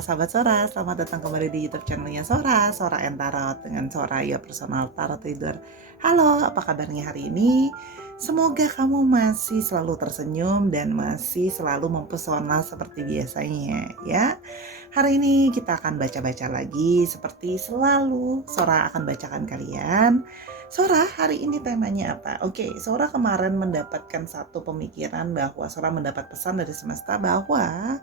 sahabat Sora, selamat datang kembali di YouTube channelnya Sora, Sora and Tarot dengan Sora, ya personal tarot reader. Halo, apa kabarnya hari ini? Semoga kamu masih selalu tersenyum dan masih selalu mempesona seperti biasanya ya. Hari ini kita akan baca-baca lagi seperti selalu Sora akan bacakan kalian. Sora, hari ini temanya apa? Oke, Sora kemarin mendapatkan satu pemikiran bahwa Sora mendapat pesan dari semesta bahwa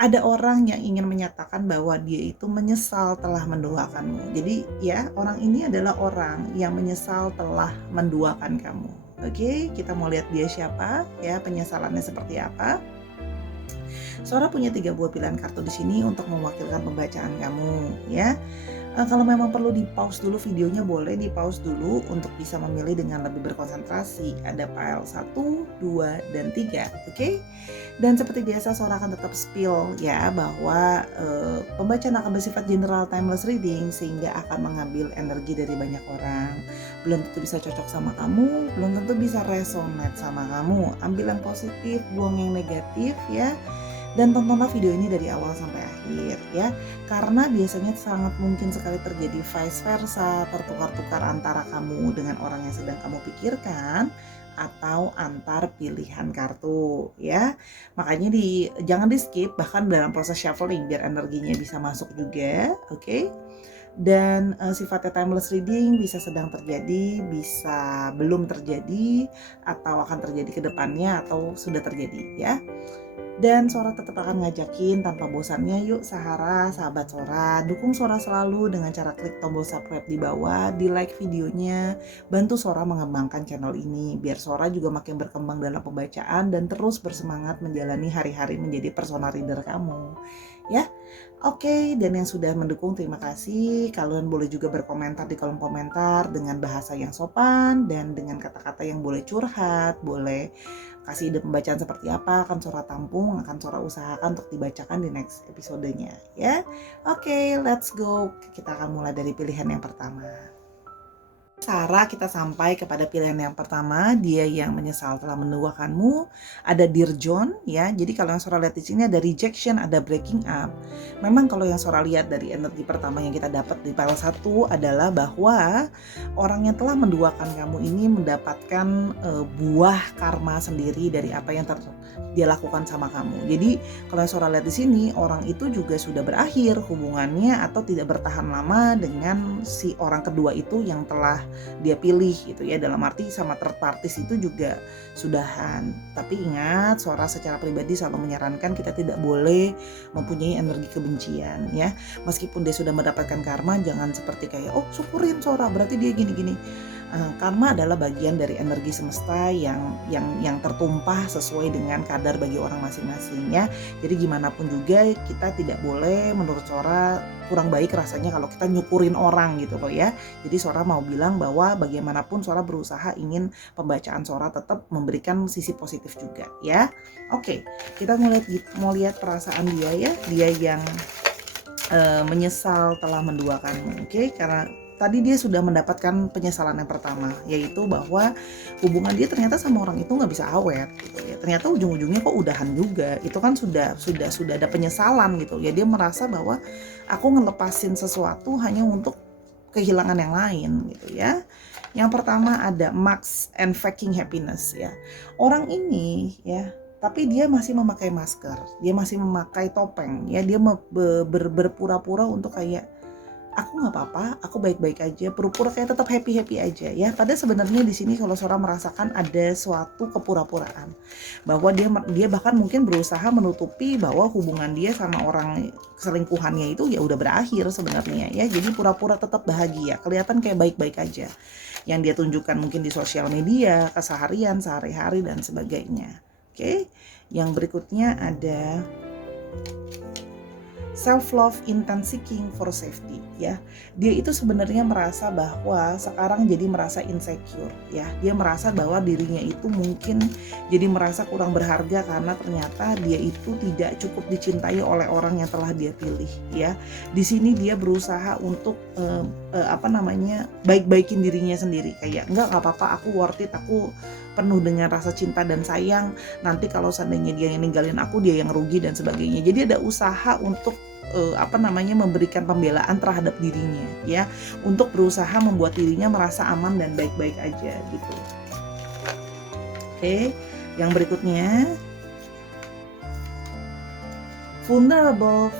ada orang yang ingin menyatakan bahwa dia itu menyesal telah menduakanmu. Jadi ya, orang ini adalah orang yang menyesal telah menduakan kamu. Oke, kita mau lihat dia siapa ya, penyesalannya seperti apa. Sora punya 3 buah pilihan kartu di sini untuk mewakilkan pembacaan kamu ya. Kalau memang perlu di pause dulu videonya, boleh di pause dulu untuk bisa memilih dengan lebih berkonsentrasi. Ada pile 1, 2, dan 3, oke? Dan seperti biasa Sora akan tetap spill ya bahwa pembacaan akan bersifat general timeless reading sehingga akan mengambil energi dari banyak orang. Belum tentu bisa cocok sama kamu, belum tentu bisa resonate sama kamu. Ambil yang positif, buang yang negatif ya. Dan tontonlah video ini dari awal sampai akhir ya, karena biasanya sangat mungkin sekali terjadi vice versa, tertukar-tukar antara kamu dengan orang yang sedang kamu pikirkan atau antar pilihan kartu ya. Makanya jangan di skip bahkan dalam proses shuffling biar energinya bisa masuk juga, oke? Dan sifatnya timeless reading bisa sedang terjadi, bisa belum terjadi, atau akan terjadi ke depannya atau sudah terjadi ya. Dan Sora tetap akan ngajakin tanpa bosannya, yuk Sahara, sahabat Sora, dukung Sora selalu dengan cara klik tombol subscribe di bawah, di like videonya, bantu Sora mengembangkan channel ini, biar Sora juga makin berkembang dalam pembacaan dan terus bersemangat menjalani hari-hari menjadi personal reader kamu. Ya, oke, dan yang sudah mendukung terima kasih. Kalian boleh juga berkomentar di kolom komentar dengan bahasa yang sopan dan dengan kata-kata yang boleh curhat, boleh kasih ide pembacaan seperti apa, akan Sora tampung, akan Sora usahakan untuk dibacakan di next episodenya ya. Oke, let's go. Kita akan mulai dari pilihan yang pertama. Sarah, kita sampai kepada pilihan yang pertama, dia yang menyesal telah menduakanmu. Ada Dear John ya. Jadi kalau yang Sora lihat di sini ada rejection, ada breaking up. Memang kalau yang Sora lihat dari energi pertama yang kita dapat di pile 1 adalah bahwa orang yang telah menduakan kamu ini mendapatkan buah karma sendiri dari apa yang dia lakukan sama kamu. Jadi kalau yang Sora lihat di sini, orang itu juga sudah berakhir hubungannya atau tidak bertahan lama dengan si orang kedua itu yang telah dia pilih gitu ya, dalam arti sama third parties itu juga sudahan. Tapi ingat, Sora secara pribadi selalu menyarankan kita tidak boleh mempunyai energi kebencian ya. Meskipun dia sudah mendapatkan karma, jangan seperti kayak oh syukurin Sora berarti dia gini-gini. Karma adalah bagian dari energi semesta yang tertumpah sesuai dengan kadar bagi orang masing-masing ya. Jadi gimana pun juga kita tidak boleh, menurut Sora kurang baik rasanya kalau kita nyukurin orang gitu loh ya. Jadi Sora mau bilang bahwa bagaimanapun Sora berusaha ingin pembacaan Sora tetap memberikan sisi positif juga ya. Oke, kita mau lihat perasaan dia ya, dia yang menyesal telah menduakanmu. Oke, karena tadi dia sudah mendapatkan penyesalan yang pertama, yaitu bahwa hubungan dia ternyata sama orang itu nggak bisa awet gitu ya. Ternyata ujung-ujungnya kok udahan juga. Itu kan sudah ada penyesalan gitu ya. Dia merasa bahwa aku ngelepasin sesuatu hanya untuk kehilangan yang lain gitu ya. Yang pertama ada Max and Faking Happiness ya. Orang ini ya, tapi dia masih memakai masker, dia masih memakai topeng ya, dia berpura-pura untuk kayak aku nggak apa-apa, aku baik-baik aja, pura-pura kayak tetap happy aja ya. Padahal sebenarnya di sini kalau Sora merasakan ada suatu kepura-puraan, bahwa dia bahkan mungkin berusaha menutupi bahwa hubungan dia sama orang selingkuhannya itu ya udah berakhir sebenarnya ya. Jadi pura-pura tetap bahagia, kelihatan kayak baik-baik aja. Yang dia tunjukkan mungkin di sosial media, keseharian, sehari-hari dan sebagainya. Oke, yang berikutnya ada self-love intense seeking for safety ya. Dia itu sebenarnya merasa bahwa sekarang jadi merasa insecure ya. Dia merasa bahwa dirinya itu mungkin jadi merasa kurang berharga karena ternyata dia itu tidak cukup dicintai oleh orang yang telah dia pilih ya. Di sini dia berusaha untuk baik-baikin dirinya sendiri, kayak nggak apa-apa, aku worth it, aku penuh dengan rasa cinta dan sayang, nanti kalau seandainya dia yang ninggalin aku, dia yang rugi dan sebagainya. Jadi ada usaha untuk memberikan pembelaan terhadap dirinya, ya, untuk berusaha membuat dirinya merasa aman dan baik-baik aja gitu. Oke, yang berikutnya vulnerable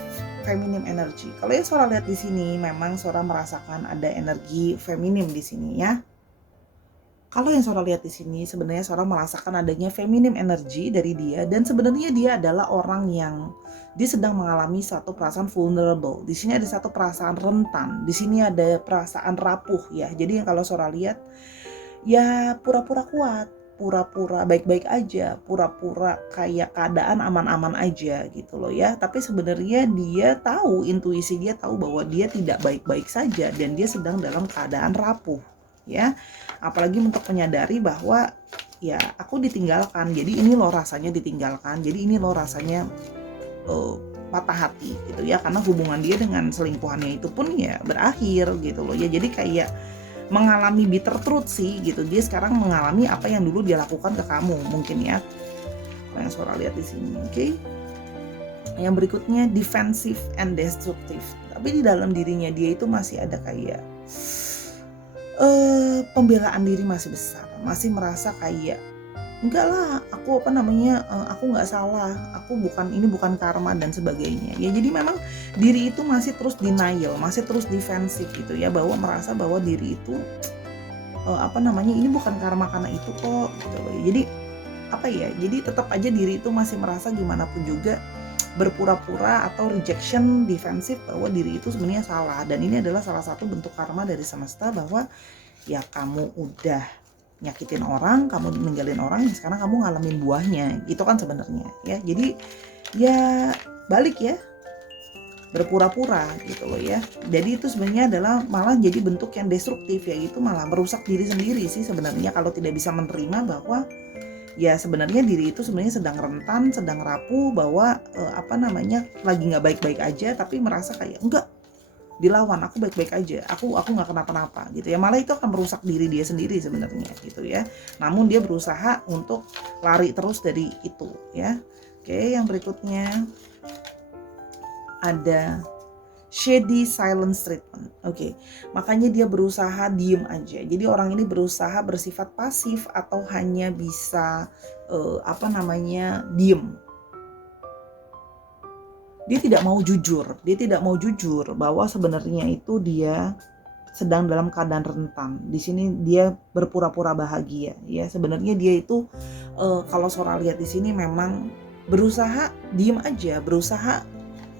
feminim energy. Kalau yang Sora lihat di sini, memang Sora merasakan ada energi feminim di sini, ya. Kalau yang Sora lihat di sini, sebenarnya Sora merasakan adanya feminim energy dari dia, dan sebenarnya dia adalah orang yang dia sedang mengalami satu perasaan vulnerable. Di sini ada satu perasaan rentan, di sini ada perasaan rapuh, ya. Jadi yang kalau Sora lihat, ya pura-pura kuat, pura-pura baik-baik aja, pura-pura kayak keadaan aman-aman aja gitu loh, ya. Tapi sebenarnya dia tahu, intuisi dia tahu bahwa dia tidak baik-baik saja dan dia sedang dalam keadaan rapuh, ya. Apalagi untuk menyadari bahwa ya aku ditinggalkan, jadi ini loh rasanya ditinggalkan, jadi ini loh rasanya patah hati gitu ya, karena hubungan dia dengan selingkuhannya itu pun ya berakhir gitu loh, ya. Jadi kayak mengalami bitter truth sih gitu. Dia sekarang mengalami apa yang dulu dia lakukan ke kamu mungkin, ya. Kalau yang Sora lihat di sini, oke. Yang berikutnya defensive and destructive. Tapi di dalam dirinya dia itu masih ada kayak pembelaan diri masih besar, masih merasa kayak enggak lah, aku aku nggak salah, ini bukan karma dan sebagainya, ya. Jadi memang diri itu masih terus denial, masih terus defensif gitu ya, bahwa merasa bahwa diri itu ini bukan karma karena itu kok gitu loh. Jadi jadi tetap aja diri itu masih merasa gimana pun juga berpura-pura atau rejection defensif bahwa diri itu sebenarnya salah, dan ini adalah salah satu bentuk karma dari semesta bahwa ya kamu udah nyakitin orang, kamu ninggalin orang, sekarang kamu ngalamin buahnya gitu kan sebenarnya, ya. Jadi ya balik ya, berpura-pura gitu loh, ya. Jadi itu sebenarnya adalah malah jadi bentuk yang destruktif, yaitu malah merusak diri sendiri sih sebenarnya, kalau tidak bisa menerima bahwa ya sebenarnya diri itu sebenarnya sedang rentan, sedang rapuh, bahwa lagi nggak baik-baik aja, tapi merasa kayak enggak, dilawan, aku baik-baik aja, aku nggak kenapa-napa gitu ya. Malah itu akan merusak diri dia sendiri sebenarnya gitu ya. Namun dia berusaha untuk lari terus dari itu, ya. Oke, yang berikutnya ada shady silence treatment. Oke, makanya dia berusaha diem aja. Jadi orang ini berusaha bersifat pasif atau hanya bisa diem. Dia tidak mau jujur bahwa sebenarnya itu dia sedang dalam keadaan rentan. Di sini dia berpura-pura bahagia, ya. Sebenarnya dia itu kalau Sora lihat di sini memang berusaha diem aja, berusaha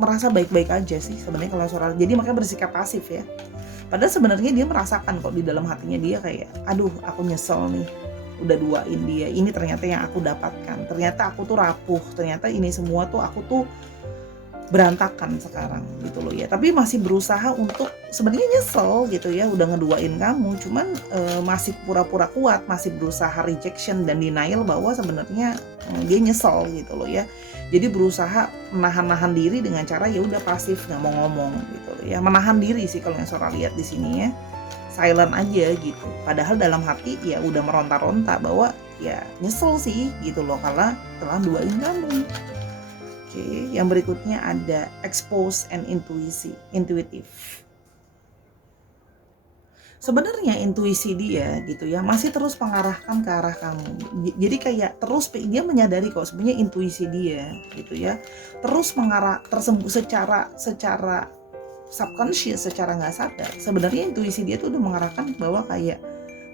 merasa baik-baik aja sih sebenarnya kalau Sora. Jadi makanya bersikap pasif, ya. Padahal sebenarnya dia merasakan kok di dalam hatinya dia kayak, aduh aku nyesel nih udah duain dia. Ini ternyata yang aku dapatkan. Ternyata aku tuh rapuh. Ternyata ini semua tuh aku tuh berantakan sekarang gitu loh, ya. Tapi masih berusaha untuk sebenarnya nyesel gitu ya, udah ngeduain kamu, cuman masih pura-pura kuat, masih berusaha rejection dan denial bahwa sebenarnya dia nyesel gitu loh, ya. Jadi berusaha menahan diri dengan cara ya udah pasif, nggak mau ngomong gitu loh, ya. Menahan diri sih kalau yang Sora lihat di sini, ya. Silent aja gitu. Padahal dalam hati ya udah meronta-ronta bahwa ya nyesel sih gitu loh, karena telah duain kamu. Oke, yang berikutnya ada expose and intuitive. Sebenarnya intuisi dia gitu ya masih terus mengarahkan ke arah kamu. Jadi kayak terus dia menyadari kok sebenarnya intuisi dia gitu ya terus secara subconscious, secara nggak sadar. Sebenarnya intuisi dia tuh udah mengarahkan bahwa kayak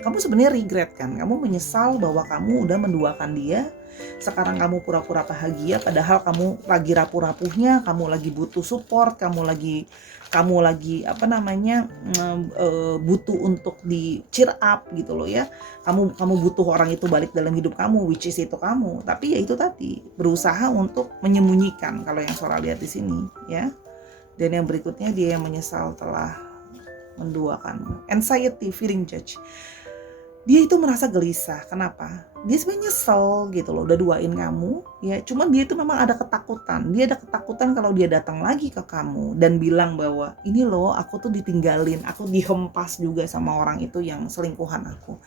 kamu sebenarnya regret kan, kamu menyesal bahwa kamu udah menduakan dia. Sekarang kamu pura-pura bahagia padahal kamu lagi rapuh-rapuhnya, kamu lagi butuh support, kamu lagi butuh untuk di cheer up gitu loh, ya. Kamu butuh orang itu balik dalam hidup kamu, which is itu kamu. Tapi ya itu tadi, berusaha untuk menyembunyikan kalau yang Sora lihat di sini, ya. Dan yang berikutnya dia yang menyesal telah menduakan. Anxiety, feeling judge. Dia itu merasa gelisah. Kenapa? Dia sebenarnya nyesel gitu loh, udah duain kamu, ya. Cuman dia itu memang ada ketakutan. Dia ada ketakutan kalau dia datang lagi ke kamu dan bilang bahwa ini loh, aku tuh ditinggalin, aku dihempas juga sama orang itu yang selingkuhan aku.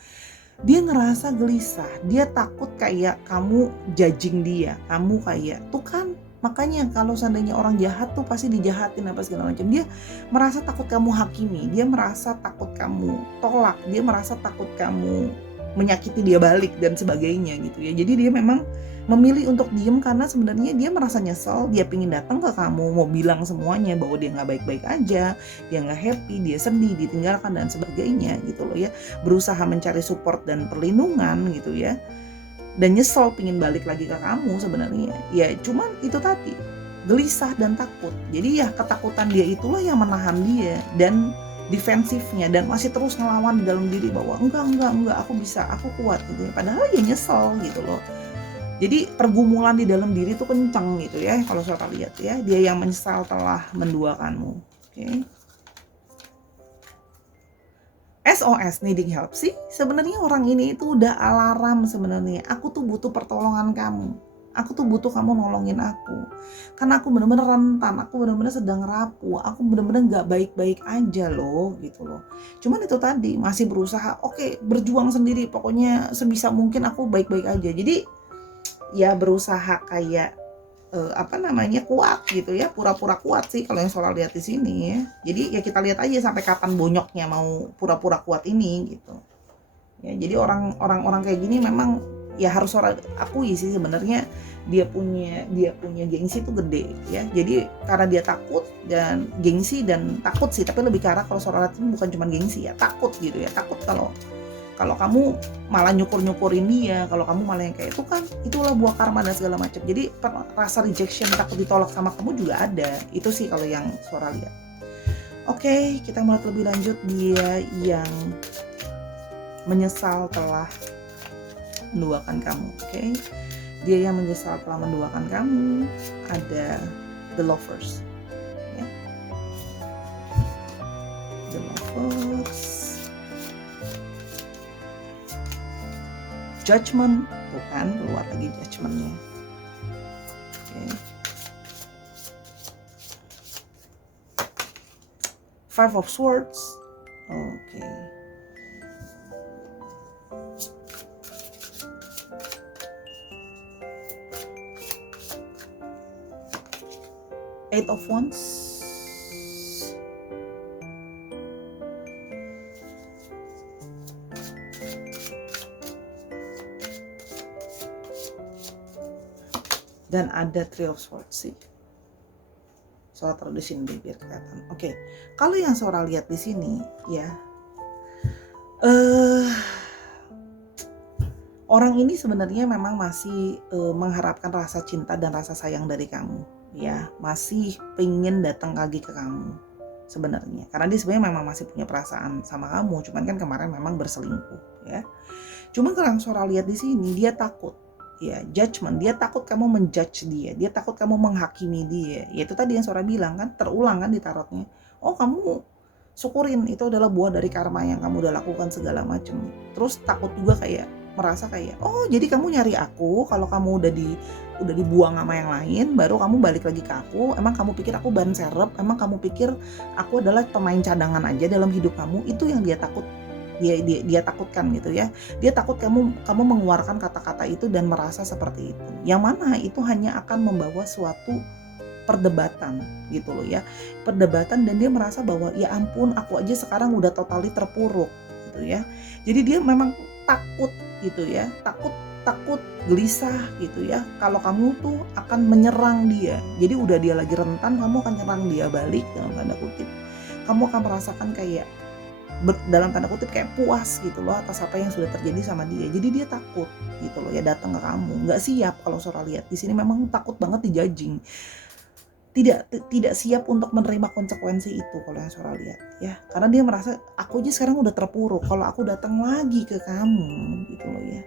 Dia ngerasa gelisah, dia takut kayak kamu judging dia, kamu kayak tuh kan. Makanya kalau seandainya orang jahat tuh pasti dijahatin apa segala macam. Dia merasa takut kamu hakimi, dia merasa takut kamu tolak, dia merasa takut kamu menyakiti dia balik dan sebagainya gitu ya. Jadi dia memang memilih untuk diem karena sebenarnya dia merasa nyesel, dia pingin datang ke kamu, mau bilang semuanya bahwa dia nggak baik-baik aja, dia nggak happy, dia sedih, ditinggalkan dan sebagainya gitu loh ya. Berusaha mencari support dan perlindungan gitu ya, dan nyesel pingin balik lagi ke kamu sebenarnya. Ya cuman itu tadi, gelisah dan takut. Jadi ya ketakutan dia itulah yang menahan dia dan defensifnya, dan masih terus ngelawan di dalam diri bahwa enggak, aku bisa, aku kuat gitu ya. Padahal dia nyesel gitu loh. Jadi pergumulan di dalam diri itu kencang gitu ya, kalau saya lihat ya. Dia yang menyesal telah menduakanmu. Oke. SOS, needing help sih. Sebenarnya orang ini itu udah alarm sebenarnya. Aku tuh butuh pertolongan kamu. Aku tuh butuh kamu nolongin aku. Karena aku bener-bener rentan, aku bener-bener sedang rapuh, aku bener-bener gak baik-baik aja loh gitu loh. Cuman itu tadi, masih berusaha, oke, berjuang sendiri, pokoknya sebisa mungkin aku baik-baik aja. Jadi ya berusaha kayak kuat gitu ya, pura-pura kuat sih kalau yang Sora lihat di sini ya. Jadi ya kita lihat aja sampai kapan bonyoknya mau pura-pura kuat ini gitu. Ya, jadi orang kayak gini memang ya harus Sora akui sih sebenarnya dia punya gengsi itu gede ya. Jadi karena dia takut dan gengsi dan takut sih, tapi lebih ke arah kalau Sora lihat itu bukan cuma gengsi ya, takut gitu ya. Takut kalau kamu malah nyukur-nyukurin dia, kalau kamu malah yang kayak itu kan, itulah buah karma dan segala macam. Jadi rasa rejection, takut ditolak sama kamu juga ada. Itu sih kalau yang Sora lihat. Oke, kita mulai lebih lanjut. Dia yang menyesal telah menduakan kamu. Oke, dia yang menyesal telah menduakan kamu. Ada the lovers, ya. The lovers. Judgment, tuh kan keluar lagi judgmentnya. Oke. Five of Swords. Oke. Eight of Wands. Dan ada Three of Swords sih. Sora taruh di sini biar kelihatan. Oke. Kalau yang Sora lihat di sini ya, orang ini sebenarnya memang masih mengharapkan rasa cinta dan rasa sayang dari kamu ya, masih pengen datang lagi ke kamu sebenarnya, karena dia sebenarnya memang masih punya perasaan sama kamu, cuman kan kemarin memang berselingkuh ya. Cuman kalau yang Sora lihat di sini, dia takut ya, judgment, dia takut kamu menjudge dia takut kamu menghakimi dia. Ya itu tadi yang Sora bilang kan, terulang kan di tarotnya. Oh, kamu syukurin itu adalah buah dari karma yang kamu udah lakukan segala macam. Terus takut juga kayak merasa kayak, oh jadi kamu nyari aku kalau kamu udah dibuang sama yang lain, baru kamu balik lagi ke aku. Emang kamu pikir aku ban serep? Emang kamu pikir aku adalah pemain cadangan aja dalam hidup kamu? Itu yang dia takut, dia takutkan gitu ya. Dia takut kamu mengeluarkan kata-kata itu dan merasa seperti itu. Yang mana itu hanya akan membawa suatu perdebatan gitu loh ya. Perdebatan, dan dia merasa bahwa ya ampun, aku aja sekarang udah totally terpuruk gitu ya. Jadi dia memang takut gitu ya. Takut, gelisah gitu ya, kalau kamu tuh akan menyerang dia. Jadi udah dia lagi rentan, kamu akan nyerang dia balik dalam tanda kutip. Kamu akan merasakan kayak dalam tanda kutip kayak puas gitu loh atas apa yang sudah terjadi sama dia. Jadi dia takut gitu loh ya datang ke kamu. Nggak siap kalau Sora lihat di sini, memang takut banget dijudging. Tidak siap untuk menerima konsekuensi itu kalau yang Sora lihat ya. Karena dia merasa aku aja sekarang udah terpuruk, kalau aku datang lagi ke kamu gitu loh ya.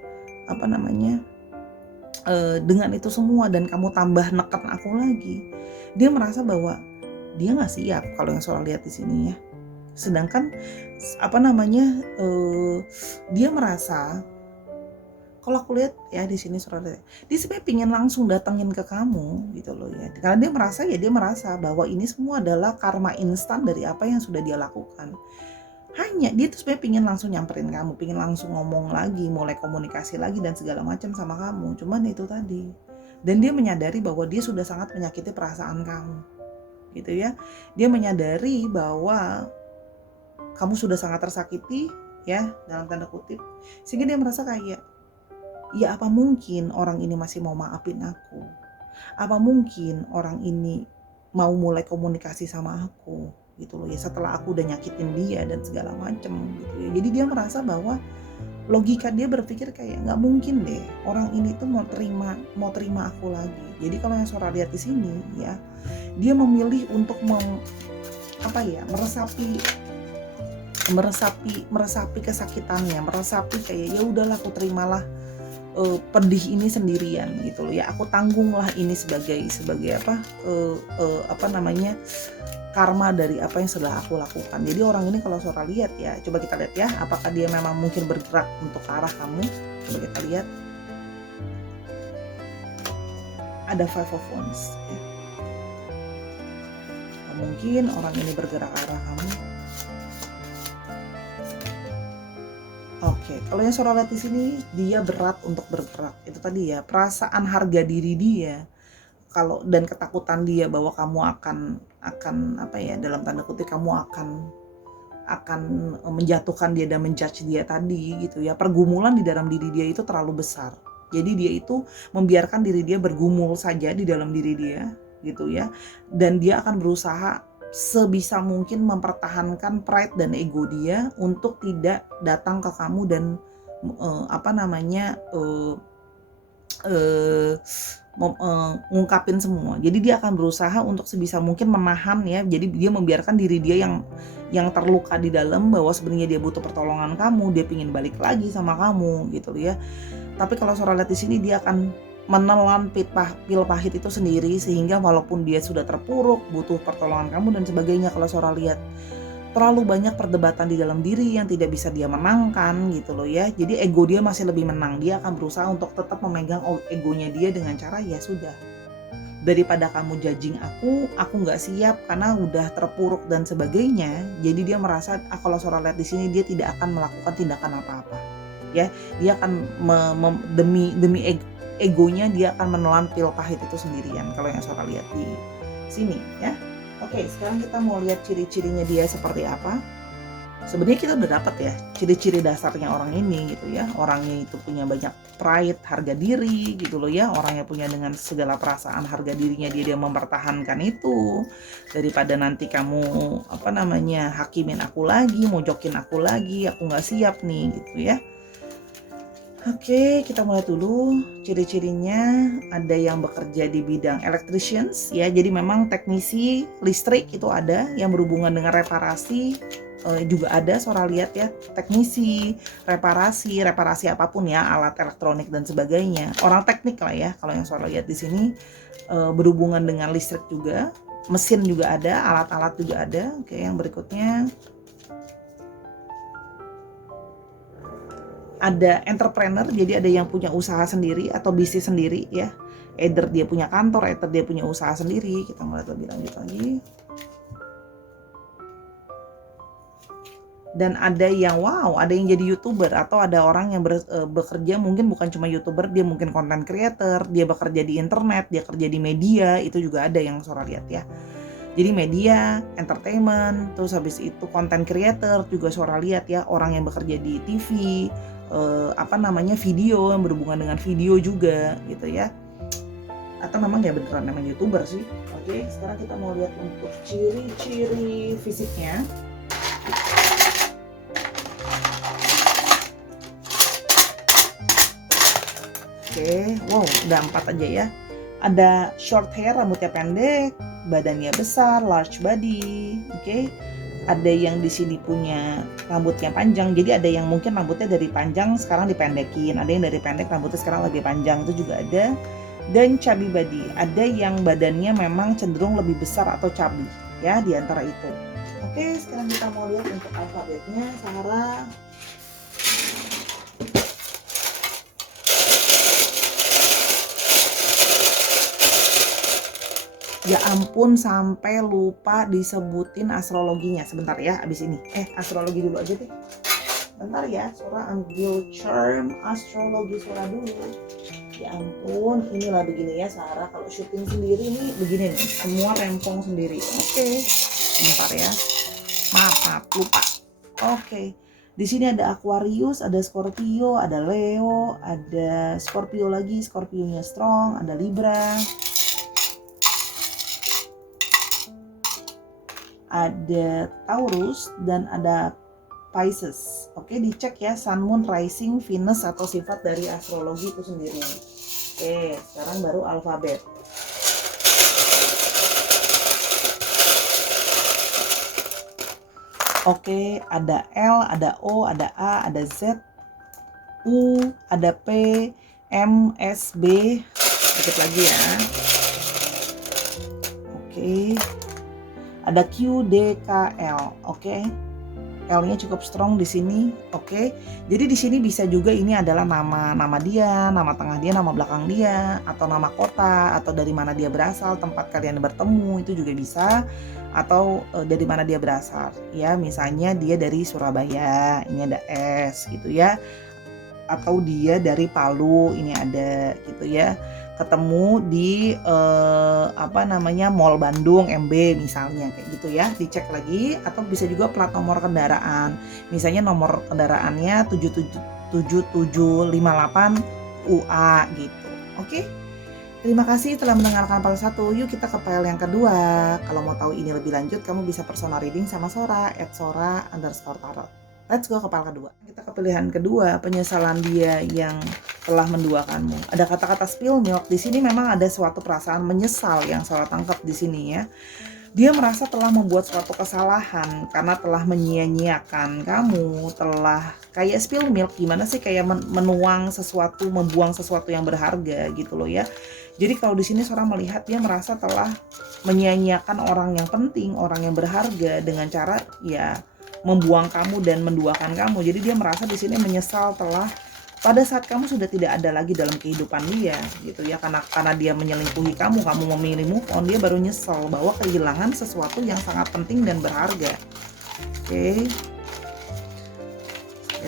Dengan itu semua dan kamu tambah neken aku lagi, dia merasa bahwa dia nggak siap kalau yang Sora lihat di sini ya. Sedangkan apa namanya, dia merasa, kalau aku lihat ya di sini suratnya, dia sebenarnya pingin langsung datengin ke kamu gitu loh ya. Karena dia merasa bahwa ini semua adalah karma instan dari apa yang sudah dia lakukan. Hanya dia tuh sebenarnya pingin langsung nyamperin kamu, pingin langsung ngomong lagi, mulai komunikasi lagi dan segala macam sama kamu. Cuman itu tadi. Dan dia menyadari bahwa dia sudah sangat menyakiti perasaan kamu. Gitu ya. Dia menyadari bahwa kamu sudah sangat tersakiti ya, dalam tanda kutip. Sehingga dia merasa kayak, ya apa mungkin orang ini masih mau maafin aku? Apa mungkin orang ini mau mulai komunikasi sama aku gitu loh ya, setelah aku udah nyakitin dia dan segala macem gitu ya. Jadi dia merasa bahwa logika dia berpikir kayak nggak mungkin deh orang ini tuh mau terima aku lagi. Jadi kalau yang Sora lihat di sini ya, dia memilih untuk meresapi kesakitannya, meresapi kayak ya udahlah aku terimalah pedih ini sendirian gitu loh ya, aku tanggunglah ini sebagai karma dari apa yang sudah aku lakukan. Jadi orang ini kalau Sora lihat ya, coba kita lihat ya, apakah dia memang mungkin bergerak untuk ke arah kamu. Coba kita lihat, ada Five of Wands ya. Mungkin orang ini bergerak ke arah kamu. Oke, kalau yang Sora lihat di sini, dia berat untuk bergerak. Itu tadi ya, perasaan harga diri dia, dan ketakutan dia bahwa kamu akan apa ya, dalam tanda kutip kamu akan menjatuhkan dia dan menjudge dia tadi gitu ya. Pergumulan di dalam diri dia itu terlalu besar. Jadi dia itu membiarkan diri dia bergumul saja di dalam diri dia gitu ya. Dan dia akan berusaha sebisa mungkin mempertahankan pride dan ego dia untuk tidak datang ke kamu dan ngungkapin semua. Jadi dia akan berusaha untuk sebisa mungkin menahan ya. Jadi dia membiarkan diri dia yang terluka di dalam, bahwa sebenarnya dia butuh pertolongan kamu, dia pingin balik lagi sama kamu gitu ya. Tapi kalau Sora lihat di sini, dia akan menelan pil pahit itu sendiri, sehingga walaupun dia sudah terpuruk, butuh pertolongan kamu dan sebagainya, kalau Sora lihat terlalu banyak perdebatan di dalam diri yang tidak bisa dia menangkan gitu loh ya. Jadi ego dia masih lebih menang. Dia akan berusaha untuk tetap memegang egonya dia dengan cara, ya sudah, daripada kamu judging aku nggak siap karena udah terpuruk dan sebagainya. Jadi dia merasa kalau Sora lihat di sini, dia tidak akan melakukan tindakan apa-apa ya. Dia akan demi egonya dia akan menelan pil pahit itu sendirian, kalau yang Sora lihat di sini ya. Oke, sekarang kita mau lihat ciri-cirinya dia seperti apa. Sebenarnya kita udah dapat ya ciri-ciri dasarnya orang ini gitu ya. Orangnya itu punya banyak pride, harga diri gitu loh ya. Orangnya punya dengan segala perasaan harga dirinya, dia mempertahankan itu. Daripada nanti kamu hakimin aku lagi, mojokin aku lagi, aku nggak siap nih gitu ya. Oke, kita mulai dulu. Ciri-cirinya, ada yang bekerja di bidang electricians ya. Jadi memang teknisi listrik itu ada, yang berhubungan dengan reparasi juga ada. Sora lihat ya, teknisi, reparasi apapun ya, alat elektronik dan sebagainya. Orang teknik lah ya, kalau yang Sora lihat di sini berhubungan dengan listrik juga, mesin juga ada, alat-alat juga ada. Oke, yang berikutnya ada entrepreneur, jadi ada yang punya usaha sendiri atau bisnis sendiri ya. Either dia punya kantor, either dia punya usaha sendiri. Kita mulai lebih lanjut lagi. Dan ada yang ada yang jadi YouTuber, atau ada orang yang bekerja mungkin bukan cuma YouTuber, dia mungkin content creator, dia bekerja di internet, dia kerja di media, itu juga ada yang Sora lihat ya. Jadi media, entertainment, terus habis itu content creator juga Sora lihat ya, orang yang bekerja di TV, video, yang berhubungan dengan video juga gitu ya. Atau memang ya beneran namanya YouTuber sih. Oke, sekarang kita mau lihat untuk ciri-ciri fisiknya. Oke, udah 4 aja ya. Ada short hair, rambutnya pendek, badannya besar, large body. Oke. Ada yang di sini punya rambutnya panjang, jadi ada yang mungkin rambutnya dari panjang sekarang dipendekin, ada yang dari pendek rambutnya sekarang lebih panjang, itu juga ada. Dan chubby body, ada yang badannya memang cenderung lebih besar atau chubby ya, di antara itu. Oke, sekarang kita mau lihat untuk alfabetnya Sarah. Ya ampun, sampai lupa disebutin astrologinya. Sebentar ya, abis ini. Astrologi dulu aja deh. Bentar ya, Sora ambil charm astrologi Sora dulu. Ya ampun, inilah begini ya Sarah. Kalau syuting sendiri nih begini nih, semua rempong sendiri. Oke, bentar ya. Maaf, lupa. Oke. Di sini ada Aquarius, ada Scorpio, ada Leo, ada Scorpio lagi, Scorpionya strong, ada Libra, ada Taurus, dan ada Pisces. Oke, dicek ya Sun, Moon, Rising, Venus atau sifat dari astrologi itu sendiri. Oke, sekarang baru alfabet. Oke, ada L, ada O, ada A, ada Z, U, ada P, M, S, B. Dikit lagi ya. Oke. Ada Q, D, K, L. Oke. L-nya cukup strong di sini. Oke. Jadi di sini bisa juga ini adalah nama dia, nama tengah dia, nama belakang dia, atau nama kota, atau dari mana dia berasal, tempat kalian bertemu, itu juga bisa. Atau dari mana dia berasal ya, misalnya dia dari Surabaya, ini ada S gitu ya, atau dia dari Palu, ini ada gitu ya, ketemu di Mall Bandung MB misalnya, kayak gitu ya, dicek lagi. Atau bisa juga plat nomor kendaraan, misalnya nomor kendaraannya 7758 UA gitu. Oke. Terima kasih telah mendengarkan file 1. Yuk kita ke file yang kedua. Kalau mau tahu ini lebih lanjut, kamu bisa personal reading sama Sora @sora_tarot. Let's go ke file kedua. Kita ke pilihan kedua, penyesalan dia yang telah menduakanmu. Ada kata-kata spill milk. Di sini memang ada suatu perasaan menyesal yang Sora tangkap di sini ya. Dia merasa telah membuat suatu kesalahan karena telah menyia-nyiakan kamu, telah kayak spill milk, gimana sih, kayak menuang sesuatu, membuang sesuatu yang berharga gitu loh ya. Jadi kalau di sini Sora melihat dia merasa telah menyia-nyiakan orang yang penting, orang yang berharga dengan cara ya membuang kamu dan menduakan kamu. Jadi dia merasa di sini menyesal telah pada saat kamu sudah tidak ada lagi dalam kehidupan dia gitu ya, karena dia menyelingkuhi kamu memilih move on, dia baru nyesel bahwa kehilangan sesuatu yang sangat penting dan berharga. Oke,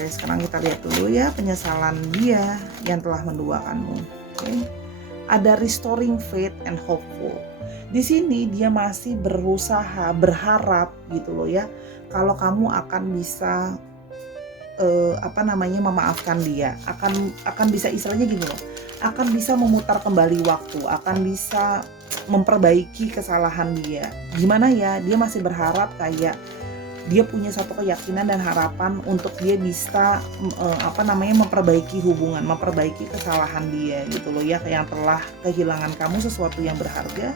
sekarang kita lihat dulu ya penyesalan dia yang telah menduakanmu. Oke. Ada restoring faith and hopeful. Di sini dia masih berusaha, berharap gitu loh ya, kalau kamu akan bisa memaafkan dia, akan bisa, istilahnya gini loh, akan bisa memutar kembali waktu, akan bisa memperbaiki kesalahan dia. Gimana ya, dia masih berharap, kayak dia punya satu keyakinan dan harapan untuk dia bisa memperbaiki hubungan, memperbaiki kesalahan dia gitu loh ya, yang telah kehilangan kamu sesuatu yang berharga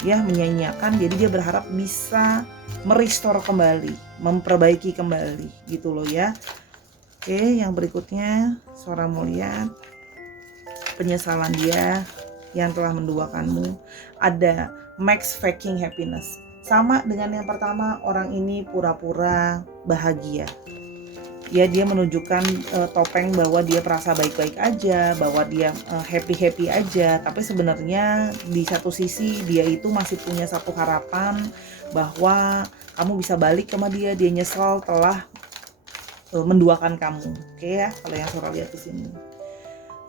ya, menyanyiakan. Jadi dia berharap bisa merestore kembali, memperbaiki kembali gitu loh ya. Oke, yang berikutnya Sora mau lihat penyesalan dia yang telah menduakanmu. Ada max faking happiness. Sama dengan yang pertama, orang ini pura-pura bahagia. Ya, dia menunjukkan topeng bahwa dia merasa baik-baik aja, bahwa dia happy-happy aja. Tapi sebenarnya di satu sisi dia itu masih punya satu harapan bahwa kamu bisa balik sama dia. Dia nyesel telah menduakan kamu. Oke ya, kalau yang Sora lihat di sini.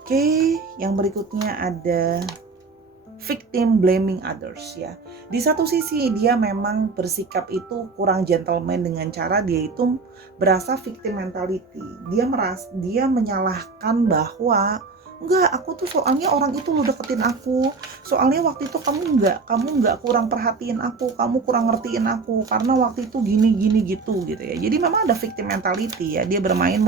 Oke, yang berikutnya ada victim blaming others ya. Di satu sisi dia memang bersikap itu kurang gentleman dengan cara dia itu berasa victim mentality. Dia menyalahkan bahwa enggak, aku tuh soalnya orang itu lo deketin aku, soalnya waktu itu kamu nggak kurang perhatiin aku, kamu kurang ngertiin aku karena waktu itu gini gitu ya. Jadi memang ada victim mentality ya, dia bermain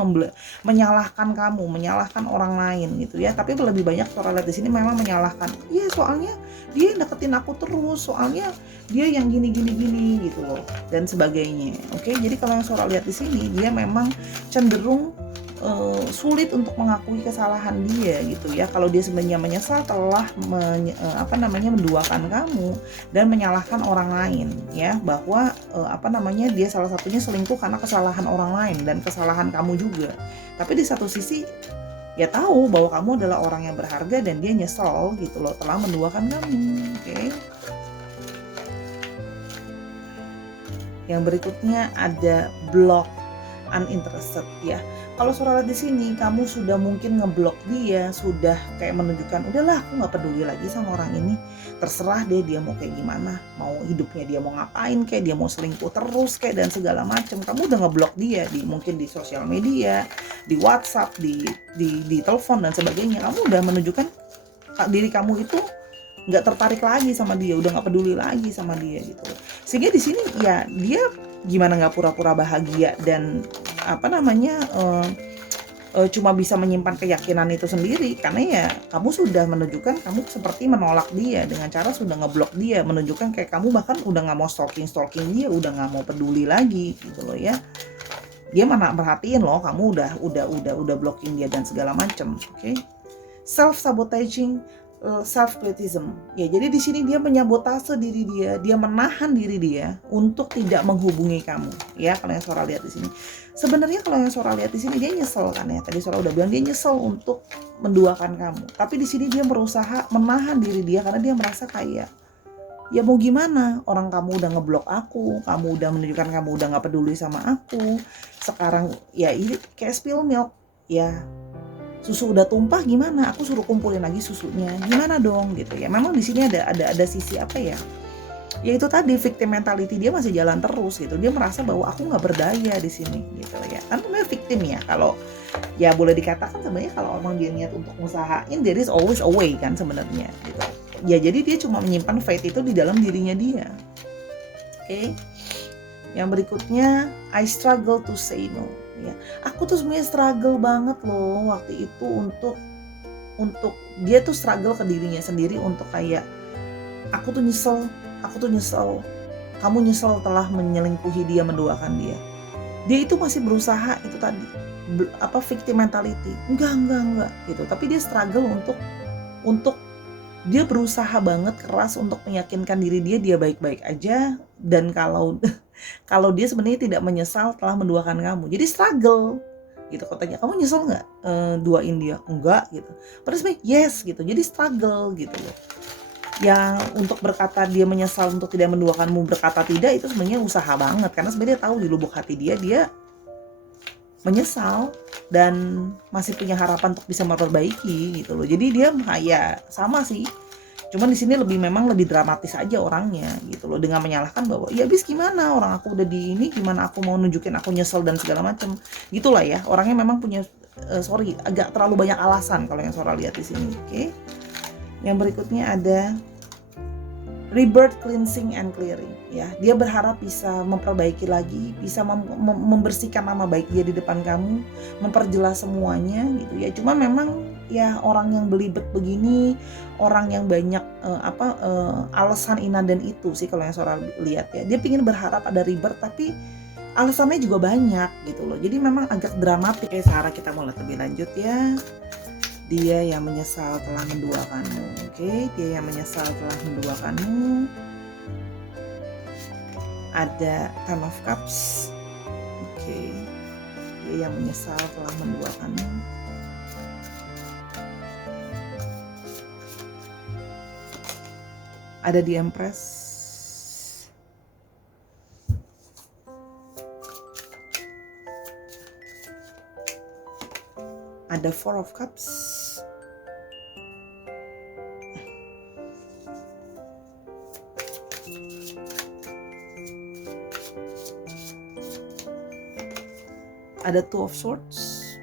menyalahkan kamu, menyalahkan orang lain gitu ya. Tapi lebih banyak Sora lihat di sini memang menyalahkan, iya soalnya dia yang deketin aku terus, soalnya dia yang gini gitu loh, dan sebagainya. Oke, jadi kalau yang Sora lihat di sini dia memang cenderung sulit untuk mengakui kesalahan dia gitu ya. Kalau dia sebenarnya menyesal telah menduakan kamu dan menyalahkan orang lain ya, bahwa dia salah satunya selingkuh karena kesalahan orang lain dan kesalahan kamu juga. Tapi di satu sisi ya tahu bahwa kamu adalah orang yang berharga dan dia nyesel gitu loh telah menduakan kamu. Oke. Yang berikutnya ada block uninterested ya. Kalau suara di sini kamu sudah mungkin ngeblok dia, sudah kayak menunjukkan udahlah aku nggak peduli lagi sama orang ini, terserah deh dia mau kayak gimana, mau hidupnya dia mau ngapain, kayak dia mau selingkuh terus kayak dan segala macam. Kamu udah ngeblok dia mungkin di sosial media, di WhatsApp, di telepon dan sebagainya. Kamu udah menunjukkan diri kamu itu nggak tertarik lagi sama dia, udah nggak peduli lagi sama dia gitu. Sehingga di sini ya dia gimana nggak pura-pura bahagia dan cuma bisa menyimpan keyakinan itu sendiri, karena ya kamu sudah menunjukkan kamu seperti menolak dia dengan cara sudah ngeblok dia, menunjukkan kayak kamu bahkan udah nggak mau stalking dia, udah nggak mau peduli lagi gitu loh ya. Dia mana perhatiin loh kamu udah blocking dia dan segala macam. Oke. Self sabotaging, self criticism ya. Jadi di sini dia menyabotase diri dia menahan diri dia untuk tidak menghubungi kamu ya. Kalau yang Sora lihat di sini sebenarnya, kalau yang Sora lihat di sini dia nyesel kan ya, tadi Sora udah bilang dia nyesel untuk menduakan kamu, tapi di sini dia berusaha menahan diri dia karena dia merasa kayak ya mau gimana, orang kamu udah ngeblok aku, kamu udah menunjukkan kamu udah nggak peduli sama aku, sekarang ya ini kayak spill milk ya, susu udah tumpah gimana? Aku suruh kumpulin lagi susunya, gimana dong gitu ya. Memang di sini ada sisi apa ya? Ya itu tadi victim mentality dia masih jalan terus gitu. Dia merasa bahwa aku nggak berdaya di sini gitu ya. Kan namanya victim ya. Kalau ya boleh dikatakan sebenarnya kalau orang dia niat untuk usahain, there is always a way kan sebenarnya gitu. Ya jadi dia cuma menyimpan fate itu di dalam dirinya dia. Oke. Yang berikutnya, I struggle to say no. Ya, aku tuh sebenarnya struggle banget loh waktu itu untuk dia tuh struggle ke dirinya sendiri untuk kayak aku tuh nyesel, kamu nyesel telah menyelingkuhi dia, mendoakan dia. Dia itu masih berusaha itu tadi victim mentality, enggak gitu. Tapi dia struggle untuk dia berusaha banget keras untuk meyakinkan diri dia baik-baik aja, dan kalau dia sebenarnya tidak menyesal telah menduakan kamu. Jadi struggle gitu. Katanya kamu nyesel nggak duain dia? Enggak gitu. Padahal sebenarnya yes gitu. Jadi struggle gitu loh. Yang untuk berkata dia menyesal untuk tidak menduakanmu, berkata tidak, itu sebenarnya usaha banget, karena sebenarnya tahu di lubuk hati dia menyesal dan masih punya harapan untuk bisa memperbaiki gitu loh. Jadi dia ya sama sih, cuman di sini memang lebih dramatis aja orangnya gitu loh, dengan menyalahkan bahwa ya habis gimana, orang aku udah di ini, gimana aku mau nunjukin aku nyesel dan segala macam gitulah ya. Orangnya memang punya agak terlalu banyak alasan kalau yang Sora lihat di sini. Oke. Yang berikutnya ada rebirth, cleansing and clearing ya. Dia berharap bisa memperbaiki lagi, bisa membersihkan nama baik dia di depan kamu, memperjelas semuanya gitu ya. Cuma memang ya orang yang belibet begini, orang yang banyak alasan ina dan itu sih kalau yang Sora lihat ya. Dia pingin berharap ada rebirth tapi alasannya juga banyak gitu loh. Jadi memang agak dramatik ya. Sarah, kita mulai lebih lanjut ya. Dia yang menyesal telah menduakanmu. Oke, dia yang menyesal telah menduakanmu. Ada Ten of Cups. Oke, dia yang menyesal telah menduakanmu. Ada The Empress. Ada Four of Cups. Ada Two of Swords.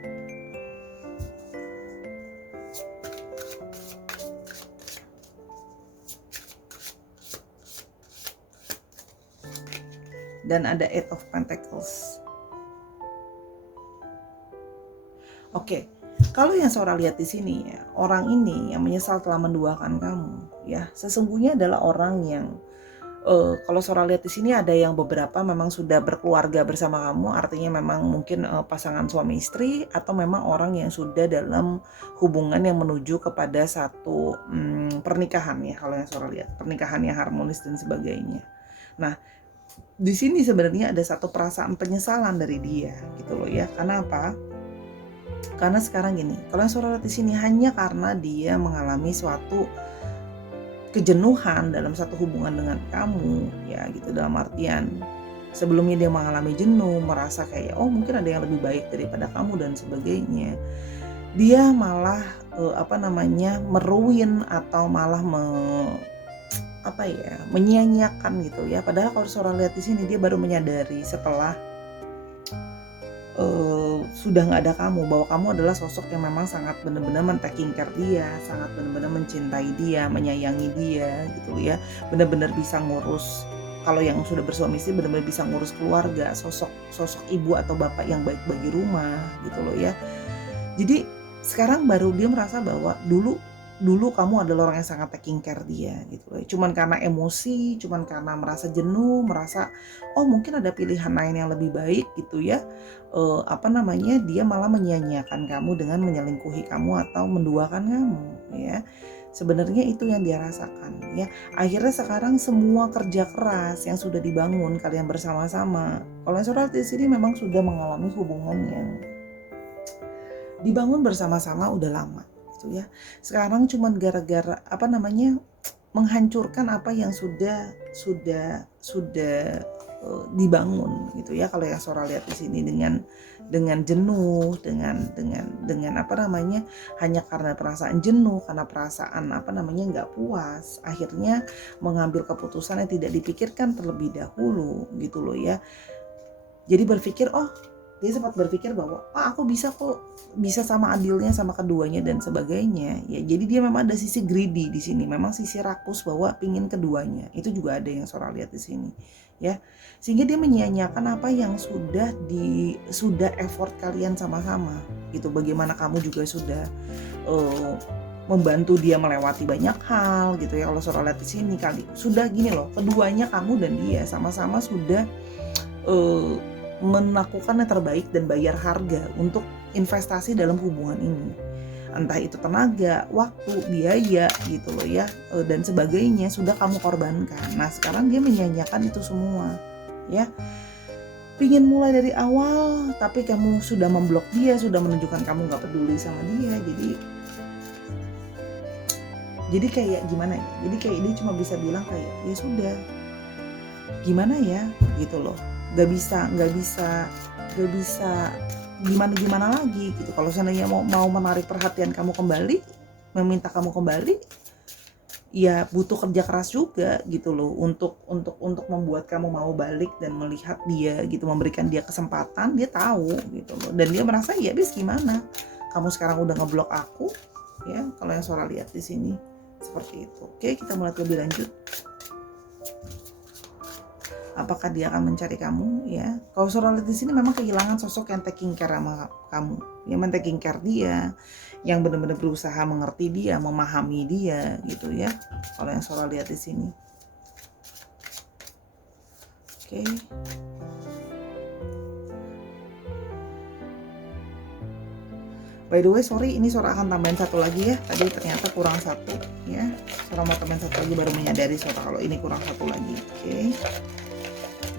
Dan ada Eight of Pentacles. Oke. Kalau yang Sora lihat di sini ya, orang ini yang menyesal telah menduakan kamu ya, sesungguhnya adalah orang yang Kalau Sora lihat di sini ada yang beberapa memang sudah berkeluarga bersama kamu, artinya memang mungkin pasangan suami istri, atau memang orang yang sudah dalam hubungan yang menuju kepada satu pernikahan ya, kalau yang Sora lihat pernikahan yang harmonis dan sebagainya. Nah, di sini sebenarnya ada satu perasaan penyesalan dari dia gitu loh ya. Karena apa? Karena sekarang gini, kalau yang Sora lihat di sini hanya karena dia mengalami suatu kejenuhan dalam satu hubungan dengan kamu ya gitu, dalam artian sebelumnya dia mengalami jenuh, merasa kayak oh mungkin ada yang lebih baik daripada kamu dan sebagainya. Dia malah meruin atau malah menyia-nyiakan gitu ya. Padahal kalau seorang lihat di sini dia baru menyadari setelah sudah nggak ada kamu, bahwa kamu adalah sosok yang memang sangat benar-benar men-taking care dia, sangat benar-benar mencintai dia, menyayangi dia gitu ya, benar-benar bisa ngurus. Kalau yang sudah bersuami istri benar-benar bisa ngurus keluarga, sosok ibu atau bapak yang baik bagi rumah gitu loh ya. Jadi sekarang baru dia merasa bahwa dulu kamu adalah orang yang sangat taking care dia gitu loh. Cuman karena emosi, cuman karena merasa jenuh, merasa oh mungkin ada pilihan lain yang lebih baik gitu ya. Dia malah menyia-nyiakan kamu dengan menyelingkuhi kamu atau menduakan kamu ya. Sebenarnya itu yang dia rasakan ya. Akhirnya sekarang semua kerja keras yang sudah dibangun kalian bersama-sama. Kalau yang saudara di sini memang sudah mengalami hubungan yang dibangun bersama-sama udah lama gitu ya. Sekarang cuman gara-gara menghancurkan apa yang sudah dibangun gitu ya. Kalau yang Sora lihat di sini dengan jenuh, dengan hanya karena perasaan jenuh, karena perasaan nggak puas, akhirnya mengambil keputusan yang tidak dipikirkan terlebih dahulu gitu loh ya. Jadi dia sempat berpikir bahwa aku bisa sama adilnya sama keduanya dan sebagainya ya. Jadi dia memang ada sisi greedy di sini, memang sisi rakus bahwa pingin keduanya. Itu juga ada yang Sora lihat di sini ya. Sehingga dia menyia-nyiakan apa yang sudah effort kalian sama-sama gitu. Bagaimana kamu juga sudah membantu dia melewati banyak hal gitu ya. Kalau Sora lihat di sini sudah gini loh, keduanya kamu dan dia sama-sama sudah melakukan yang terbaik dan bayar harga untuk investasi dalam hubungan ini, entah itu tenaga, waktu, biaya gitu loh ya, dan sebagainya sudah kamu korbankan. Nah sekarang dia menyanyikan itu semua ya, pingin mulai dari awal tapi kamu sudah memblok dia, sudah menunjukkan kamu nggak peduli sama dia. Jadi kayak gimana ya, jadi kayak dia cuma bisa bilang kayak ya sudah gimana ya gitu loh, gak bisa gimana lagi gitu. Kalau seandainya mau menarik perhatian kamu kembali, meminta kamu kembali, ya butuh kerja keras juga gitu loh untuk membuat kamu mau balik dan melihat dia gitu, memberikan dia kesempatan. Dia tahu gitu loh, dan dia merasa ya bis gimana kamu sekarang udah ngeblok aku ya. Kalau yang Sora lihat di sini seperti itu. Oke, kita mulai lebih lanjut. Apakah dia akan mencari kamu ya? Kalau Sora lihat di sini memang kehilangan sosok yang taking care sama kamu, yang taking care dia, yang benar-benar berusaha mengerti dia, memahami dia gitu ya. Kalau yang Sora lihat di sini. Oke. By the way, sorry, ini Sora akan tambahin satu lagi ya. Tadi ternyata kurang satu ya. Sora mau tambahin satu lagi, baru menyadari Sora kalau ini kurang satu lagi. Oke.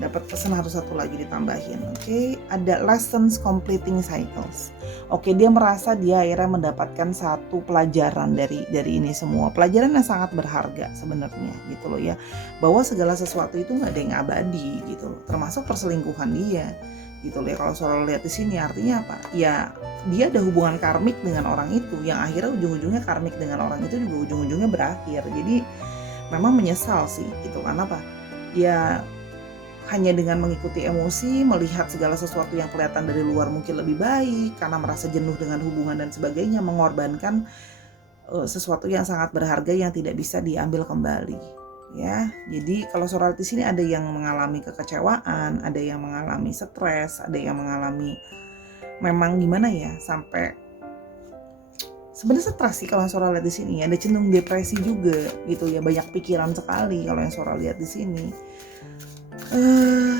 Dapat pesan harus satu lagi ditambahin. Oke, ada lessons completing cycles. Oke, dia merasa dia akhirnya mendapatkan satu pelajaran dari ini semua. Pelajaran yang sangat berharga sebenarnya gitu loh ya. Bahwa segala sesuatu itu nggak ada yang abadi gitu loh. Termasuk perselingkuhan dia gitu loh ya. Kalau Sora lihat di sini artinya apa? Ya, dia ada hubungan karmik dengan orang itu yang akhirnya ujung-ujungnya karmik dengan orang itu juga ujung-ujungnya berakhir. Jadi memang menyesal sih gitu. Karena apa? Ya hanya dengan mengikuti emosi, melihat segala sesuatu yang kelihatan dari luar mungkin lebih baik, karena merasa jenuh dengan hubungan dan sebagainya, mengorbankan sesuatu yang sangat berharga yang tidak bisa diambil kembali. Ya, jadi kalau Sora di sini ada yang mengalami kekecewaan, ada yang mengalami stres, ada yang mengalami memang gimana ya, sampai sebenarnya stres sih kalau yang Sora lihat di sini ya. Ada cenderung depresi juga gitu ya, banyak pikiran sekali kalau yang Sora lihat di sini.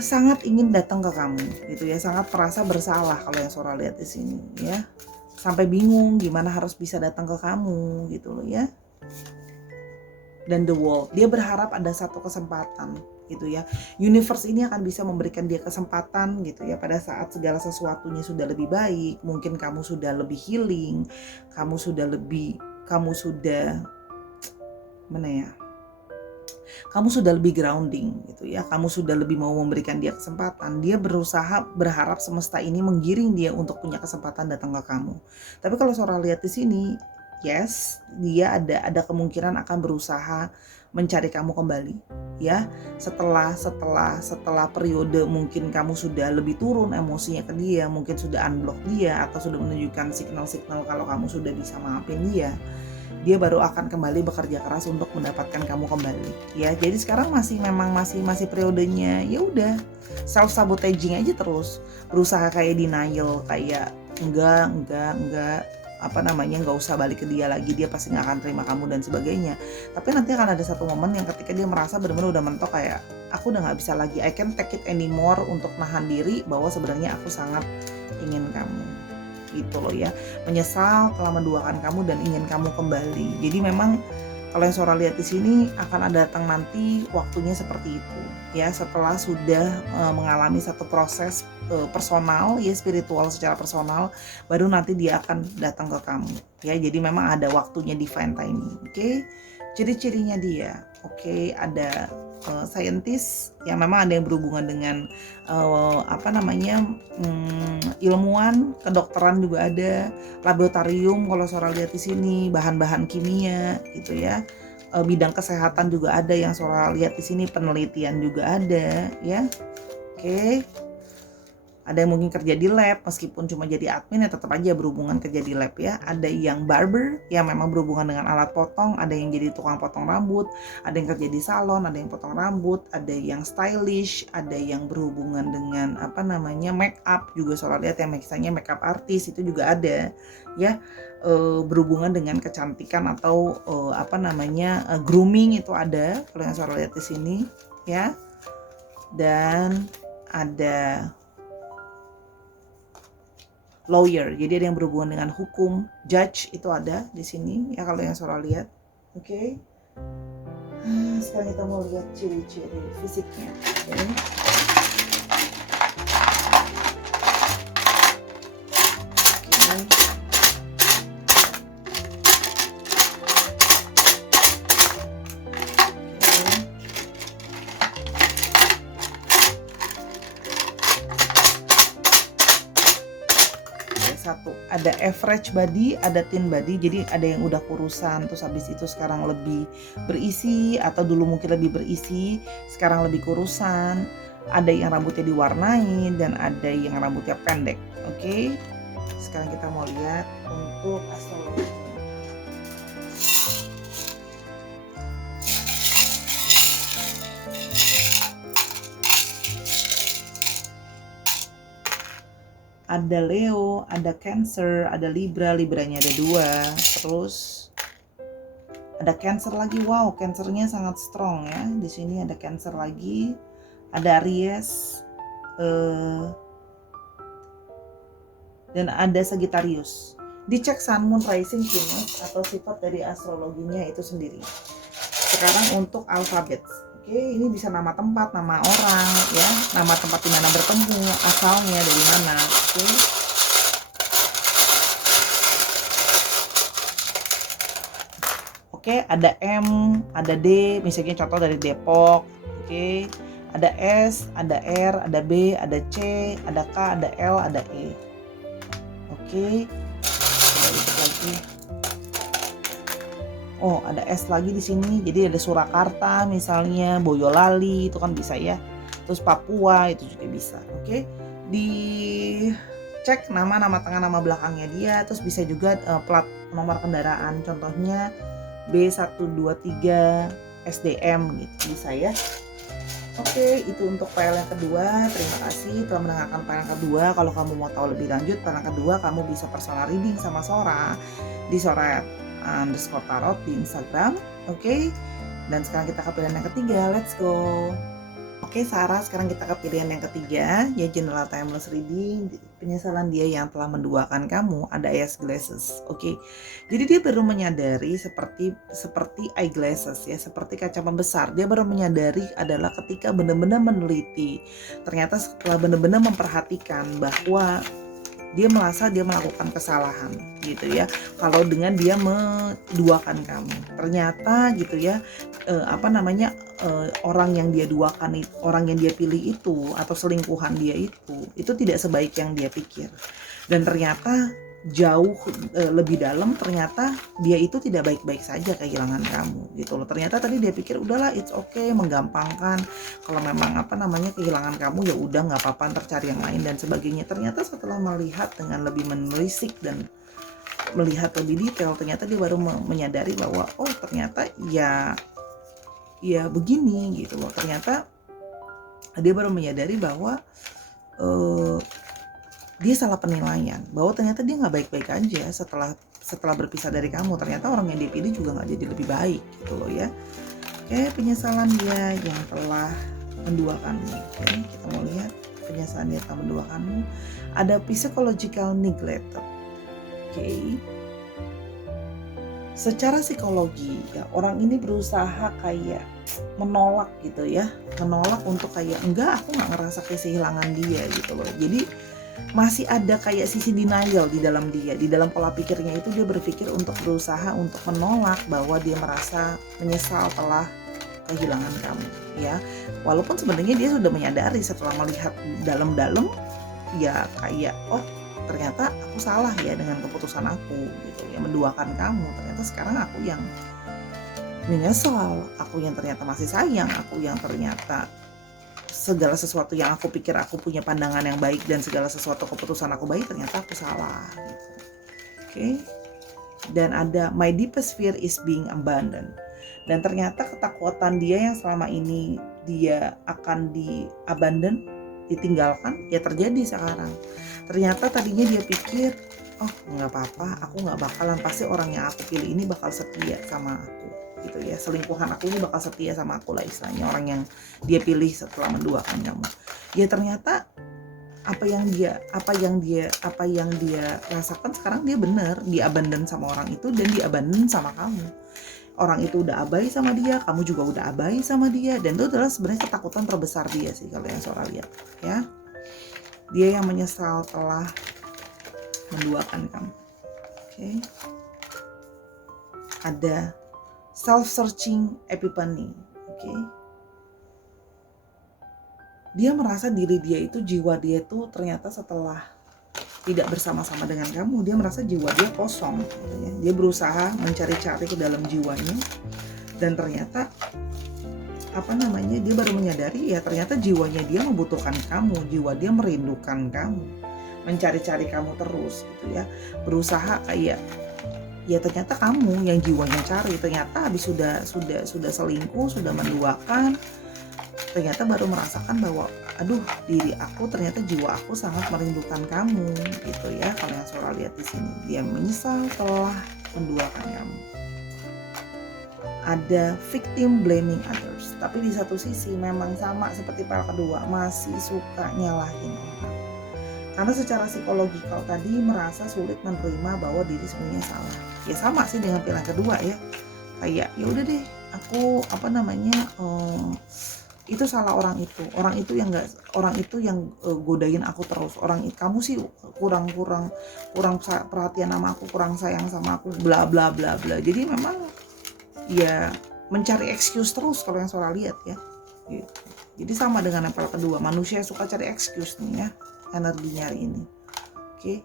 Sangat ingin datang ke kamu gitu ya, sangat merasa bersalah kalau yang Sora lihat di sini ya. Sampai bingung gimana harus bisa datang ke kamu gitu loh ya. Dan the world, dia berharap ada satu kesempatan gitu ya. Universe ini akan bisa memberikan dia kesempatan gitu ya, pada saat segala sesuatunya sudah lebih baik, mungkin kamu sudah lebih healing, kamu sudah mana ya, kamu sudah lebih grounding gitu ya, kamu sudah lebih mau memberikan dia kesempatan. Dia berharap semesta ini menggiring dia untuk punya kesempatan datang ke kamu. Tapi kalau Sora lihat di sini, yes, dia ada kemungkinan akan berusaha mencari kamu kembali ya. Setelah periode mungkin kamu sudah lebih turun emosinya ke dia, mungkin sudah unblock dia atau sudah menunjukkan signal-signal kalau kamu sudah bisa maafin dia, dia baru akan kembali bekerja keras untuk mendapatkan kamu kembali ya. Jadi sekarang masih periodenya ya udah self sabotaging aja, terus berusaha kayak denial, kayak enggak nggak usah balik ke dia lagi, dia pasti nggak akan terima kamu dan sebagainya. Tapi nanti akan ada satu momen yang ketika dia merasa benar-benar udah mentok, kayak aku udah nggak bisa lagi, I can't take it anymore, untuk nahan diri bahwa sebenarnya aku sangat ingin kamu gitu loh ya, menyesal telah menduakan kamu dan ingin kamu kembali. Jadi memang kalau yang Sora lihat di sini akan ada datang nanti waktunya seperti itu ya, setelah sudah mengalami satu proses personal ya, spiritual secara personal, baru nanti dia akan datang ke kamu ya. Jadi memang ada waktunya, divine timing. Oke. Ciri-cirinya dia, oke, ada scientist ya, memang ada yang berhubungan dengan ilmuwan, kedokteran juga ada, laboratorium kalau Sora lihat di sini, bahan-bahan kimia gitu ya. Bidang kesehatan juga ada yang Sora lihat di sini, penelitian juga ada ya. Oke. Ada yang mungkin kerja di lab, meskipun cuma jadi admin ya tetap aja berhubungan kerja di lab ya. Ada yang barber, yang memang berhubungan dengan alat potong. Ada yang jadi tukang potong rambut, ada yang kerja di salon, ada yang potong rambut, ada yang stylish, ada yang berhubungan dengan make up juga Sora lihat ya, misalnya make up artist itu juga ada ya. Berhubungan dengan kecantikan atau grooming itu ada kalau yang Sora lihat di sini ya. Dan ada lawyer, jadi ada yang berhubungan dengan hukum, judge itu ada di sini ya kalau yang Sora lihat. Oke. Sekarang kita mau lihat ciri-ciri fisiknya. Okay. Satu, ada average body, ada thin body. Jadi ada yang udah kurusan terus habis itu sekarang lebih berisi, atau dulu mungkin lebih berisi sekarang lebih kurusan. Ada yang rambutnya diwarnai dan ada yang rambutnya pendek. Oke. Sekarang kita mau lihat untuk astrologi. Ada Leo, ada Cancer, ada Libra, Libranya ada 2, terus ada Cancer lagi. Wow, Cancernya sangat strong ya. Di sini ada Cancer lagi, ada Aries, dan ada Sagittarius. Dicek Sun, Moon, Rising, Venus atau sifat dari astrologinya itu sendiri. Sekarang untuk alfabet. Oke, ini bisa nama tempat, nama orang ya, nama tempat di mana bertemu, asalnya dari mana. Oke, ada M, ada D, misalnya contoh dari Depok. Oke, ada S, ada R, ada B, ada C, ada K, ada L, ada E. Oke, lagi. Oh, ada S lagi di sini. Jadi ada Surakarta misalnya, Boyolali itu kan bisa ya. Terus Papua itu juga bisa. Oke. Dicek nama tengah, nama belakangnya dia, terus bisa juga plat nomor kendaraan, contohnya B123 SDM gitu bisa ya. Oke, itu untuk file yang kedua. Terima kasih telah mendengarkan file yang kedua. Kalau kamu mau tahu lebih lanjut file yang kedua, kamu bisa personal reading sama Sora di Sora_tarot di Instagram. Oke. Dan sekarang kita ke pilihan yang ketiga. Let's go. Oke Sarah, sekarang kita ke pilihan yang ketiga, ya General Timeless Reading. Penyesalan dia yang telah menduakan kamu, ada Ace Glasses. Oke, jadi dia baru menyadari seperti eyeglasses ya, seperti kaca pembesar. Dia baru menyadari adalah ketika benar-benar meneliti. Ternyata setelah benar-benar memperhatikan bahwa dia merasa dia melakukan kesalahan gitu ya, kalau dengan dia menduakan kamu. Ternyata gitu ya, orang yang dia duakan, orang yang dia pilih itu atau selingkuhan dia itu tidak sebaik yang dia pikir. Dan ternyata jauh lebih dalam, ternyata dia itu tidak baik-baik saja kehilangan kamu gitu loh. Ternyata tadi dia pikir udahlah it's okay, menggampangkan, kalau memang kehilangan kamu ya udah nggak apa-apa, ntar cari yang lain dan sebagainya. Ternyata setelah melihat dengan lebih menelisik dan melihat lebih detail, ternyata dia baru menyadari bahwa oh ternyata ya begini gitu loh. Ternyata dia baru menyadari bahwa dia salah penilaian, bahwa ternyata dia nggak baik-baik aja setelah berpisah dari kamu. Ternyata orang yang dipilih juga nggak jadi lebih baik gitu loh ya. Oke, penyesalan dia yang telah menduakanmu. Oke, kita mau lihat penyesalan dia telah menduakanmu. Ada psychological neglect. Oke, secara psikologi ya, orang ini berusaha kayak menolak gitu ya, menolak untuk kayak enggak, aku nggak ngerasa kehilangan dia gitu loh. Jadi masih ada kayak sisi denial di dalam dia, di dalam pola pikirnya itu. Dia berpikir untuk berusaha untuk menolak bahwa dia merasa menyesal telah kehilangan kamu ya, walaupun sebenarnya dia sudah menyadari setelah melihat dalam-dalam ya, kayak oh ternyata aku salah ya dengan keputusan aku gitu ya, menduakan kamu. Ternyata sekarang aku yang menyesal, aku yang ternyata masih sayang, aku yang ternyata segala sesuatu yang aku pikir aku punya pandangan yang baik dan segala sesuatu keputusan aku baik, ternyata aku salah gitu. Oke. Dan ada my deepest fear is being abandoned. Dan ternyata ketakutan dia yang selama ini dia akan di-abandon, ditinggalkan, ya terjadi sekarang. Ternyata tadinya dia pikir, oh nggak apa-apa, aku nggak bakalan, pasti orang yang aku pilih ini bakal setia sama aku gitu ya, selingkuhan aku ini bakal setia sama aku lah istilahnya, orang yang dia pilih setelah menduakan kamu. Ya ternyata apa yang dia rasakan sekarang, dia bener di-abandon sama orang itu dan di-abandon sama kamu. Orang itu udah abai sama dia, kamu juga udah abai sama dia, dan itu adalah sebenarnya ketakutan terbesar dia sih kalau yang Sora lihat ya. Dia yang menyesal telah menduakan kamu. Oke. Ada self-searching epiphany. Oke. Dia merasa diri dia itu, jiwa dia itu ternyata setelah tidak bersama-sama dengan kamu, dia merasa jiwa dia kosong gitu ya. Dia berusaha mencari-cari ke dalam jiwanya, dan ternyata dia baru menyadari ya ternyata jiwanya dia membutuhkan kamu, jiwa dia merindukan kamu, mencari-cari kamu terus gitu ya, berusaha kayak ya ternyata kamu yang jiwanya cari. Ternyata habis sudah selingkuh, sudah menduakan, ternyata baru merasakan bahwa aduh, diri aku, ternyata jiwa aku sangat merindukan kamu gitu ya. Kalau yang Sora lihat di sini, dia menyesal telah menduakan kamu. Ada victim blaming others, tapi di satu sisi memang sama seperti para kedua, masih suka nyalahin orang. Karena secara psikologikal tadi merasa sulit menerima bahwa diri sebenarnya salah. Ya sama sih dengan pilihan kedua ya. Kayak ya udah deh, aku itu salah orang itu yang godain aku terus. Kamu sih kurang perhatian sama aku, kurang sayang sama aku, bla bla bla bla. Jadi memang ya mencari excuse terus kalau yang Sora lihat ya gitu. Jadi sama dengan yang kedua, manusia suka cari excuse nih ya, energinya hari ini. Oke.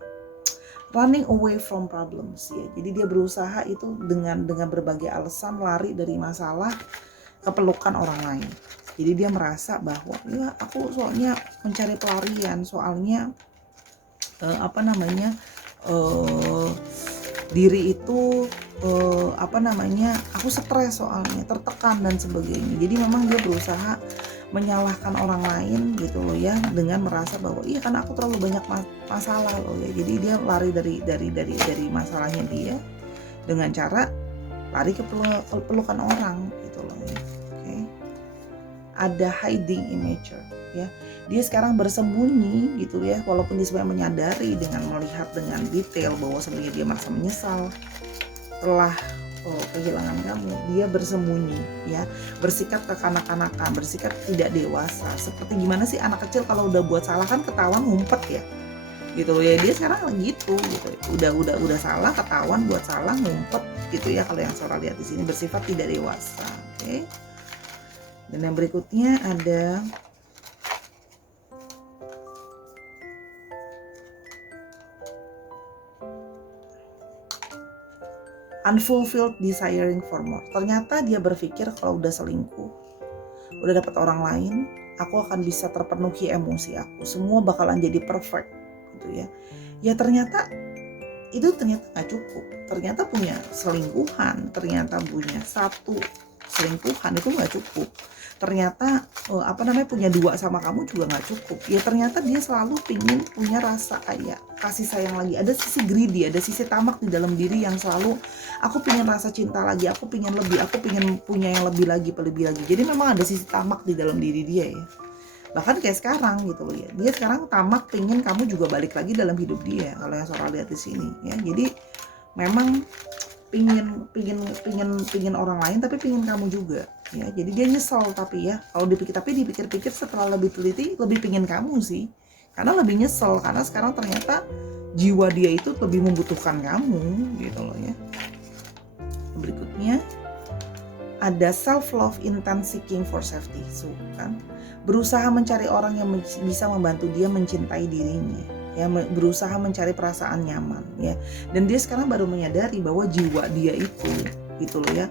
Running away from problems ya. Jadi dia berusaha itu dengan berbagai alasan lari dari masalah ke pelukan orang lain. Jadi dia merasa bahwa ya aku soalnya mencari pelarian, soalnya diri itu aku stres, soalnya tertekan dan sebagainya. Jadi memang dia berusaha menyalahkan orang lain gitu loh ya, dengan merasa bahwa iya kan aku terlalu banyak masalah loh ya. Jadi dia lari dari masalahnya dia dengan cara lari ke pelukan orang gitu loh ya. Oke. Ada hiding immature ya. Dia sekarang bersembunyi gitu ya, walaupun dia sebenarnya menyadari dengan melihat dengan detail bahwa sebenarnya dia merasa menyesal telah kehilangan kamu. Dia bersembunyi ya, bersikap kekanak-kanakan, bersikap tidak dewasa. Seperti gimana sih anak kecil kalau udah buat salah kan ketahuan ngumpet ya gitu ya. Dia sekarang gitu udah salah, ketahuan buat salah, ngumpet gitu ya. Kalau yang Sora lihat di sini bersifat tidak dewasa. Oke. Dan yang berikutnya ada unfulfilled desiring for more. Ternyata dia berpikir kalau udah selingkuh, udah dapat orang lain, aku akan bisa terpenuhi emosi aku. Semua bakalan jadi perfect gitu ya. Ya ternyata itu nggak cukup. Ternyata punya selingkuhan, ternyata punya satu selingkuhan itu nggak cukup. Ternyata punya dua sama kamu juga nggak cukup. Ya ternyata dia selalu pingin punya rasa kayak kasih sayang lagi. Ada sisi greedy, ada sisi tamak di dalam diri yang selalu aku pingin rasa cinta lagi, aku pingin lebih, aku pingin punya yang lebih lagi. Jadi memang ada sisi tamak di dalam diri dia ya. Bahkan kayak sekarang gitu loh ya, dia sekarang tamak pingin kamu juga balik lagi dalam hidup dia, kalau yang Sora lihat di sini ya. Jadi memang pingin orang lain tapi pingin kamu juga ya. Jadi dia nyesel tapi ya kalau dipikir-pikir setelah lebih teliti lebih pingin kamu sih, karena lebih nyesel karena sekarang ternyata jiwa dia itu lebih membutuhkan kamu gitu loh ya. Berikutnya ada self love intense seeking for safety. So, kan berusaha mencari orang yang bisa membantu dia mencintai dirinya ya, berusaha mencari perasaan nyaman ya. Dan dia sekarang baru menyadari bahwa jiwa dia itu gitu loh ya,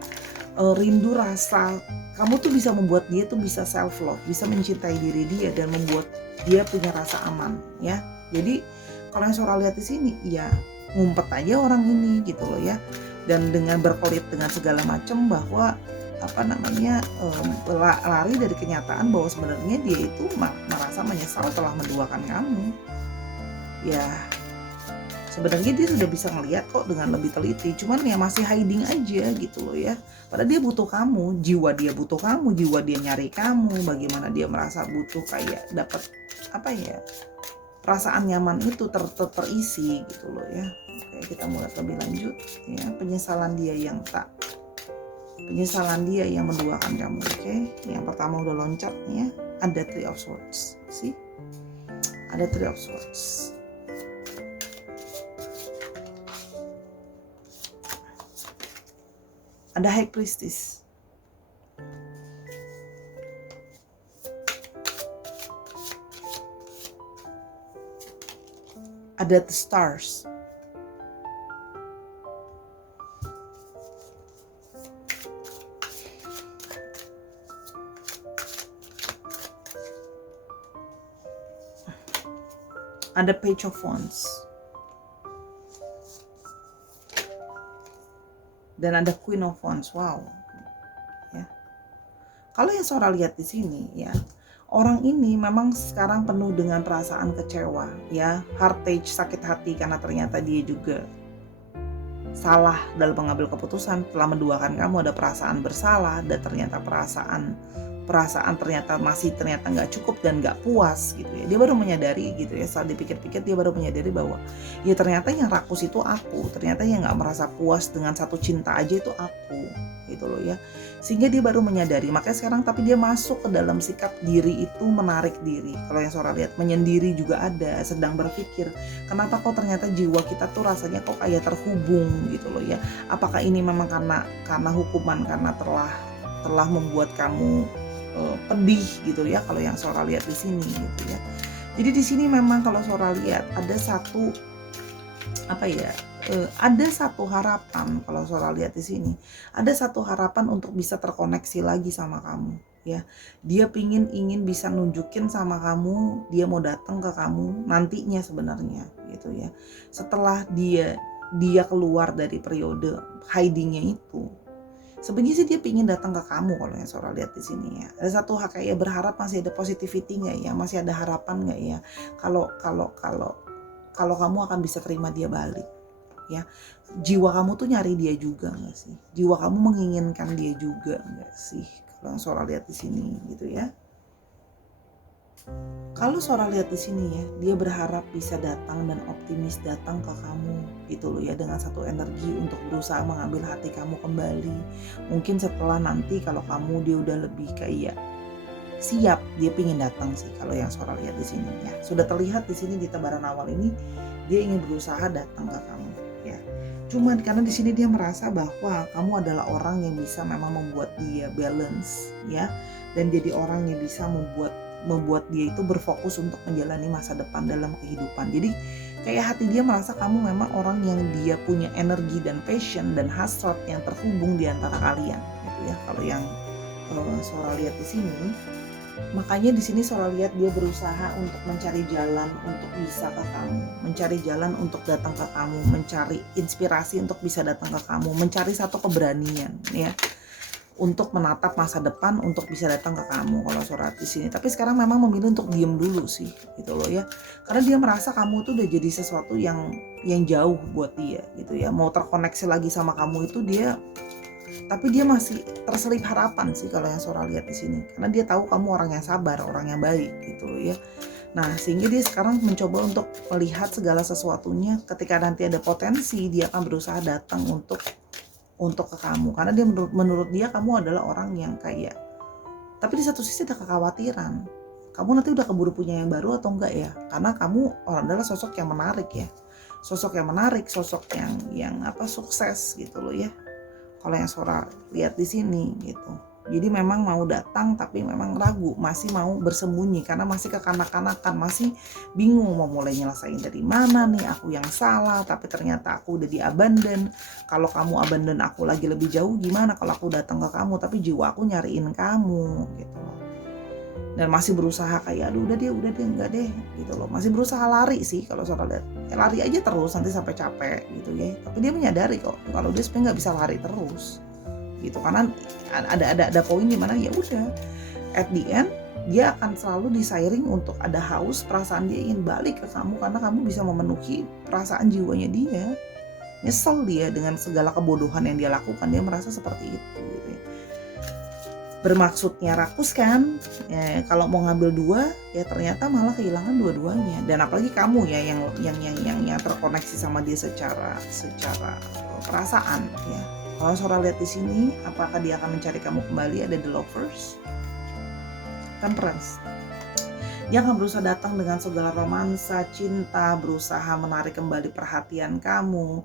rindu rasa kamu tuh bisa membuat dia tuh bisa self love, bisa mencintai diri dia dan membuat dia punya rasa aman ya. Jadi kalau yang Sora lihat di sini ya ngumpet aja orang ini gitu loh ya, dan dengan berkelit dengan segala macam bahwa lari dari kenyataan bahwa sebenarnya dia itu merasa menyesal telah menduakan kamu ya. Sebenarnya dia sudah bisa ngelihat kok dengan lebih teliti, cuman ya masih hiding aja gitu loh ya. Padahal dia butuh kamu, jiwa dia butuh kamu, jiwa dia nyari kamu. Bagaimana dia merasa butuh kayak dapat perasaan nyaman itu terisi gitu loh ya. Oke, kita mulai lebih lanjut ya. Penyesalan dia yang menduakan kamu. Oke, yang pertama udah loncat ya. Ada Three of Swords, sih ada Three of Swords. Ada High Priestess. Ada The Stars. Ada Page of Wands. Dan ada Queen of Wands. Wow. Ya. Kalau yang Sora lihat di sini ya, orang ini memang sekarang penuh dengan perasaan kecewa ya, heartache, sakit hati karena ternyata dia juga salah dalam mengambil keputusan. Telah menduakan kamu, ada perasaan bersalah, dan ternyata perasaan ternyata nggak cukup dan nggak puas gitu ya. Dia baru menyadari gitu ya, setelah dipikir-pikir dia baru menyadari bahwa ya ternyata yang rakus itu aku, ternyata yang nggak merasa puas dengan satu cinta aja itu aku gitu loh ya. Sehingga dia baru menyadari, makanya sekarang tapi dia masuk ke dalam sikap diri itu menarik diri. Kalau yang Sora lihat menyendiri juga ada, sedang berpikir kenapa kok ternyata jiwa kita tuh rasanya kok kayak terhubung gitu loh ya. Apakah ini memang karena hukuman, karena telah membuat kamu pedih gitu ya, kalau yang Sora lihat di sini gitu ya. Jadi di sini memang kalau Sora lihat ada satu ada satu harapan. Kalau Sora lihat di sini ada satu harapan untuk bisa terkoneksi lagi sama kamu ya. Dia ingin bisa nunjukin sama kamu, dia mau datang ke kamu nantinya sebenarnya gitu ya, setelah dia keluar dari periode hidingnya itu. Sebenarnya sih dia pingin datang ke kamu kalau yang Sora lihat di sini ya. Ada satu hak kayak berharap masih ada positivity nggak ya, masih ada harapan nggak ya, kalau kalau kalau kalau kamu akan bisa terima dia balik ya. Jiwa kamu tuh nyari dia juga nggak sih? Jiwa kamu menginginkan dia juga nggak sih? Kalau yang Sora lihat di sini gitu ya. Kalau Sora lihat di sini ya, dia berharap bisa datang dan optimis datang ke kamu gitu loh ya, dengan satu energi untuk berusaha mengambil hati kamu kembali. Mungkin setelah nanti kalau kamu dia udah lebih kayak siap, dia pingin datang sih kalau yang Sora lihat di sini ya. Sudah terlihat di sini di tebaran awal ini dia ingin berusaha datang ke kamu ya. Cuman karena di sini dia merasa bahwa kamu adalah orang yang bisa memang membuat dia balance ya, dan jadi orang yang bisa membuat dia itu berfokus untuk menjalani masa depan dalam kehidupan. Jadi kayak hati dia merasa kamu memang orang yang dia punya energi dan passion dan hasrat yang terhubung di antara kalian gitu ya. Kalau yang Sora lihat di sini, makanya di sini Sora lihat dia berusaha untuk mencari jalan untuk bisa ke kamu, mencari jalan untuk datang ke kamu, mencari inspirasi untuk bisa datang ke kamu, mencari satu keberanian ya untuk menatap masa depan untuk bisa datang ke kamu kalau Sora di sini. Tapi sekarang memang memilih untuk diem dulu sih gitu loh ya, karena dia merasa kamu tuh udah jadi sesuatu yang jauh buat dia gitu ya. Mau terkoneksi lagi sama kamu itu dia, tapi dia masih terselip harapan sih kalau yang Sora lihat di sini, karena dia tahu kamu orang yang sabar, orang yang baik gitu loh ya. Nah sehingga dia sekarang mencoba untuk melihat segala sesuatunya, ketika nanti ada potensi dia akan berusaha datang untuk ke kamu, karena dia menurut dia kamu adalah orang yang kayak, tapi di satu sisi ada kekhawatiran kamu nanti udah keburu punya yang baru atau enggak ya, karena kamu adalah sosok yang menarik ya, sosok yang sukses gitu loh ya kalau yang Sora lihat di sini gitu. Jadi memang mau datang tapi memang ragu, masih mau bersembunyi karena masih kekanak-kanakan, masih bingung mau mulai nyelesain dari mana nih, aku yang salah tapi ternyata aku udah diabandon. Kalau kamu abandon aku lagi lebih jauh gimana kalau aku datang ke kamu tapi jiwa aku nyariin kamu gitu loh. Dan masih berusaha kayak aduh udah deh enggak deh gitu loh. Masih berusaha lari sih kalau Sora lihat. Ya lari aja terus nanti sampai capek gitu ya. Tapi dia menyadari kok kalau dia sebenarnya nggak bisa lari terus gitu, karena ada poin di mana ya udah at the end dia akan selalu disairing untuk ada haus perasaan dia ingin balik ke kamu karena kamu bisa memenuhi perasaan jiwanya dia. Nyesel dia dengan segala kebodohan yang dia lakukan, dia merasa seperti itu gitu ya. Bermaksudnya rakus kan ya, kalau mau ngambil dua ya ternyata malah kehilangan dua-duanya. Dan apalagi kamu ya yang terkoneksi sama dia secara perasaan ya. Kalau Sora lihat di sini, apakah dia akan mencari kamu kembali? Ada the lovers, temperance. Dia akan berusaha datang dengan segala romansa, cinta, berusaha menarik kembali perhatian kamu,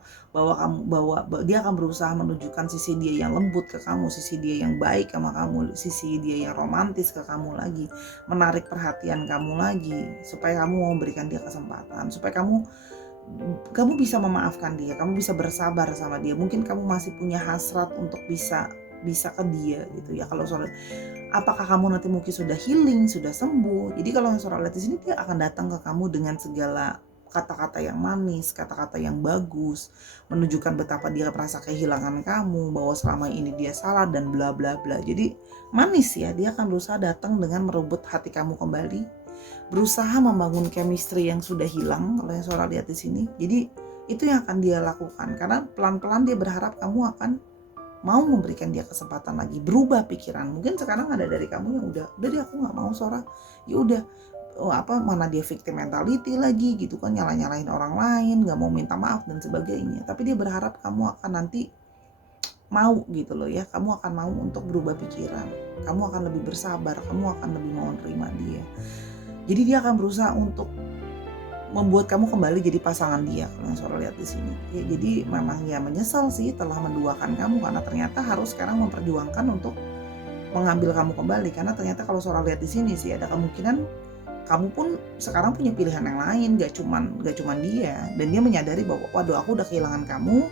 dia akan berusaha menunjukkan sisi dia yang lembut ke kamu, sisi dia yang baik sama kamu, sisi dia yang romantis ke kamu lagi, menarik perhatian kamu lagi, supaya kamu mau memberikan dia kesempatan, supaya kamu bisa memaafkan dia, kamu bisa bersabar sama dia. Mungkin kamu masih punya hasrat untuk bisa ke dia gitu ya. Kalau soal apakah kamu nanti mungkin sudah healing, sudah sembuh. Jadi kalau Sora lihat di sini dia akan datang ke kamu dengan segala kata-kata yang manis, kata-kata yang bagus, menunjukkan betapa dia merasa kehilangan kamu, bahwa selama ini dia salah dan bla bla bla. Jadi manis ya, dia akan berusaha datang dengan merebut hati kamu kembali, berusaha membangun chemistry yang sudah hilang kalau yang Sora lihat di sini. Jadi itu yang akan dia lakukan, karena pelan-pelan dia berharap kamu akan mau memberikan dia kesempatan lagi, berubah pikiran. Mungkin sekarang ada dari kamu yang udah deh aku nggak mau Sora, ya udah mana dia victim mentality lagi gitu kan, nyalain orang lain, nggak mau minta maaf dan sebagainya. Tapi dia berharap kamu akan nanti mau gitu loh ya, kamu akan mau untuk berubah pikiran, kamu akan lebih bersabar, kamu akan lebih mau menerima dia. Jadi dia akan berusaha untuk membuat kamu kembali jadi pasangan dia kalau yang Sora lihat di sini. Ya, jadi memang ya menyesal sih telah menduakan kamu, karena ternyata harus sekarang memperjuangkan untuk mengambil kamu kembali. Karena ternyata kalau Sora lihat di sini sih ada kemungkinan kamu pun sekarang punya pilihan yang lain, gak cuman dia. Dan dia menyadari bahwa waduh aku udah kehilangan kamu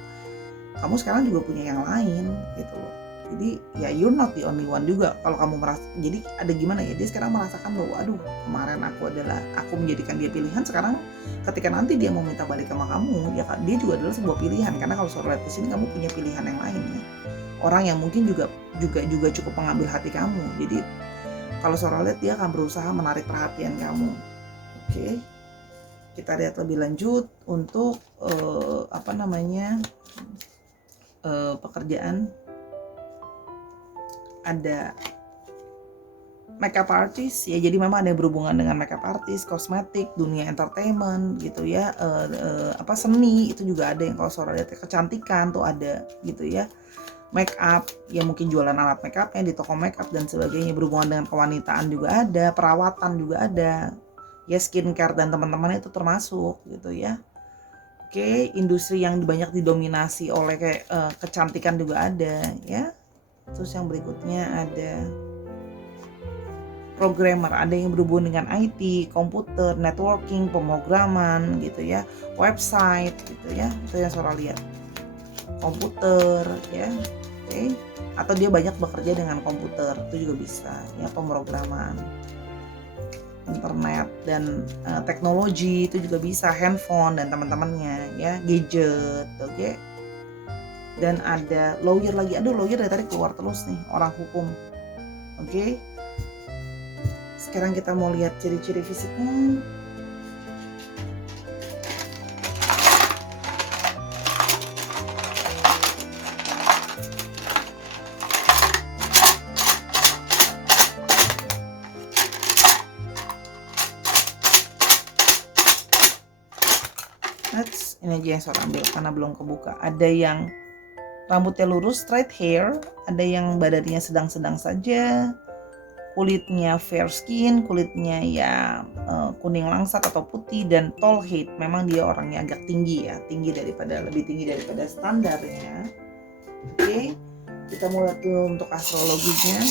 sekarang juga punya yang lain gitu loh. Jadi ya you're not the only one juga kalau kamu merasa. Jadi ada gimana ya, dia sekarang merasakan bahwa aduh kemarin aku menjadikan dia pilihan, sekarang ketika nanti dia mau minta balik sama kamu ya dia juga adalah sebuah pilihan, karena kalau Sora lihat di sini kamu punya pilihan yang lain ya. orang yang mungkin juga cukup mengambil hati kamu. Jadi kalau Sora lihat dia akan berusaha menarik perhatian kamu. Oke. Kita lihat lebih lanjut untuk pekerjaan. Ada makeup artist ya, jadi memang ada yang berhubungan dengan makeup artist, kosmetik, dunia entertainment gitu ya, seni itu juga ada yang kalau Sora lihat, kecantikan tuh ada gitu ya, make up ya mungkin jualan alat make upnya di toko make up dan sebagainya, berhubungan dengan kewanitaan juga ada, perawatan juga ada ya, skincare dan teman-teman itu termasuk gitu ya. Oke, industri yang banyak didominasi oleh kayak kecantikan juga ada ya. Terus yang berikutnya ada programmer, ada yang berhubungan dengan IT, komputer, networking, pemrograman gitu ya, website gitu ya, itu yang Sora lihat. Komputer ya, oke. Atau dia banyak bekerja dengan komputer, itu juga bisa ya, pemrograman, internet dan teknologi itu juga bisa, handphone dan teman-temannya ya, gadget, oke. Dan ada lawyer lagi, aduh lawyer dari tadi keluar terus nih, orang hukum, oke. Sekarang kita mau lihat ciri-ciri fisiknya. Ini aja yang Sora ambil karena belum kebuka. Ada yang rambutnya lurus, straight hair, ada yang badannya sedang-sedang saja, kulitnya fair skin, kulitnya ya kuning langsat atau putih, dan tall height, memang dia orangnya agak tinggi ya, lebih tinggi daripada standarnya. Oke, kita mulai tuh untuk astrologinya.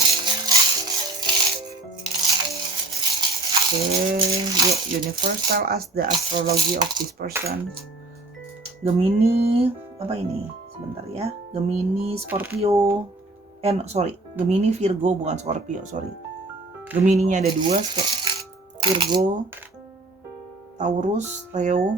Oke, universal as the astrology of this person. Gemini, apa ini? Sebentar ya. Gemini, Scorpio. Gemini, Virgo, bukan Scorpio, sorry. Gemininya ada 2, Virgo, Taurus, Leo.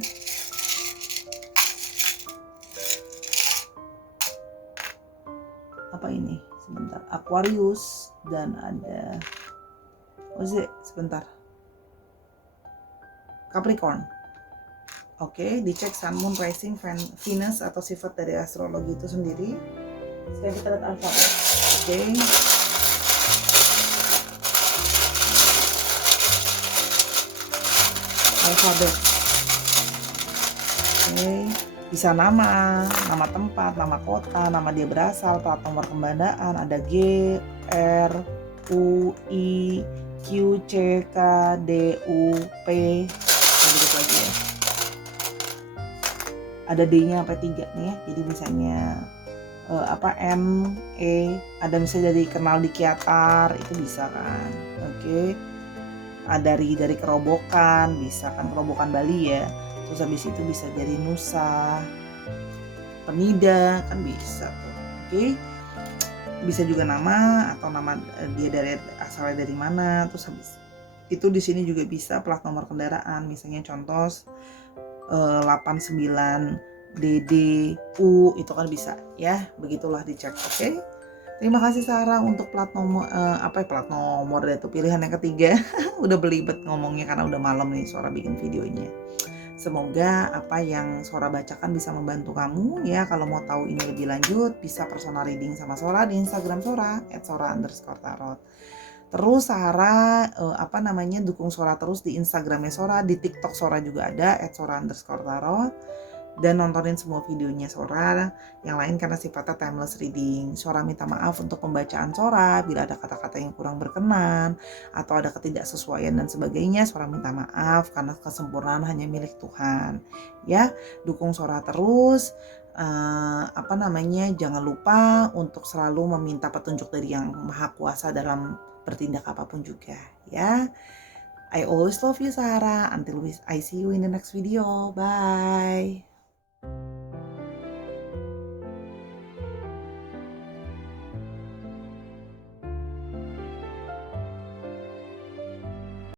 Apa ini? Sebentar. Aquarius dan ada Capricorn. Oke, dicek Sun, Moon, Rising, Venus atau sifat dari astrologi itu sendiri. Sekarang kita lihat alfabet. Oke. Alfabet. Oke. Bisa nama tempat, nama kota, nama dia berasal, plat nomor kebandaan, ada G, R, U, I, Q, C, K, D, U, P. Sedikit lagi ya. Ada D-nya sampai 3 nih ya. Jadi misalnya M, E, ada misalnya dari kenal di Kiatar, itu bisa kan. Oke. Ada dari kerobokan, bisa kan, kerobokan Bali ya. Terus habis itu bisa jadi Nusa, Penida, kan bisa tuh. Oke. Bisa juga nama atau nama dia asalnya dari mana. Terus habis itu di sini juga bisa plat nomor kendaraan, misalnya contoh 89 DD U, itu kan bisa ya, begitulah dicek. Oke. Terima kasih Sarah untuk plat nomor plat nomor itu pilihan yang ketiga. Udah belibet ngomongnya karena udah malam nih Sora bikin videonya. Semoga apa yang Sora bacakan bisa membantu kamu ya. Kalau mau tahu ini lebih lanjut, bisa personal reading sama Sora di Instagram Sora @sora_tarot. Terus Sarah dukung Sora terus di Instagramnya Sora, di TikTok Sora juga ada @sora_tarot, dan nontonin semua videonya Sora yang lain karena sifatnya timeless reading. Sora minta maaf untuk pembacaan Sora bila ada kata-kata yang kurang berkenan atau ada ketidaksesuaian dan sebagainya. Sora minta maaf karena kesempurnaan hanya milik Tuhan. Ya, dukung Sora terus. Jangan lupa untuk selalu meminta petunjuk dari Yang Maha Kuasa dalam bertindak apapun juga ya. I always love you Sarah. Until I see you in the next video. Bye.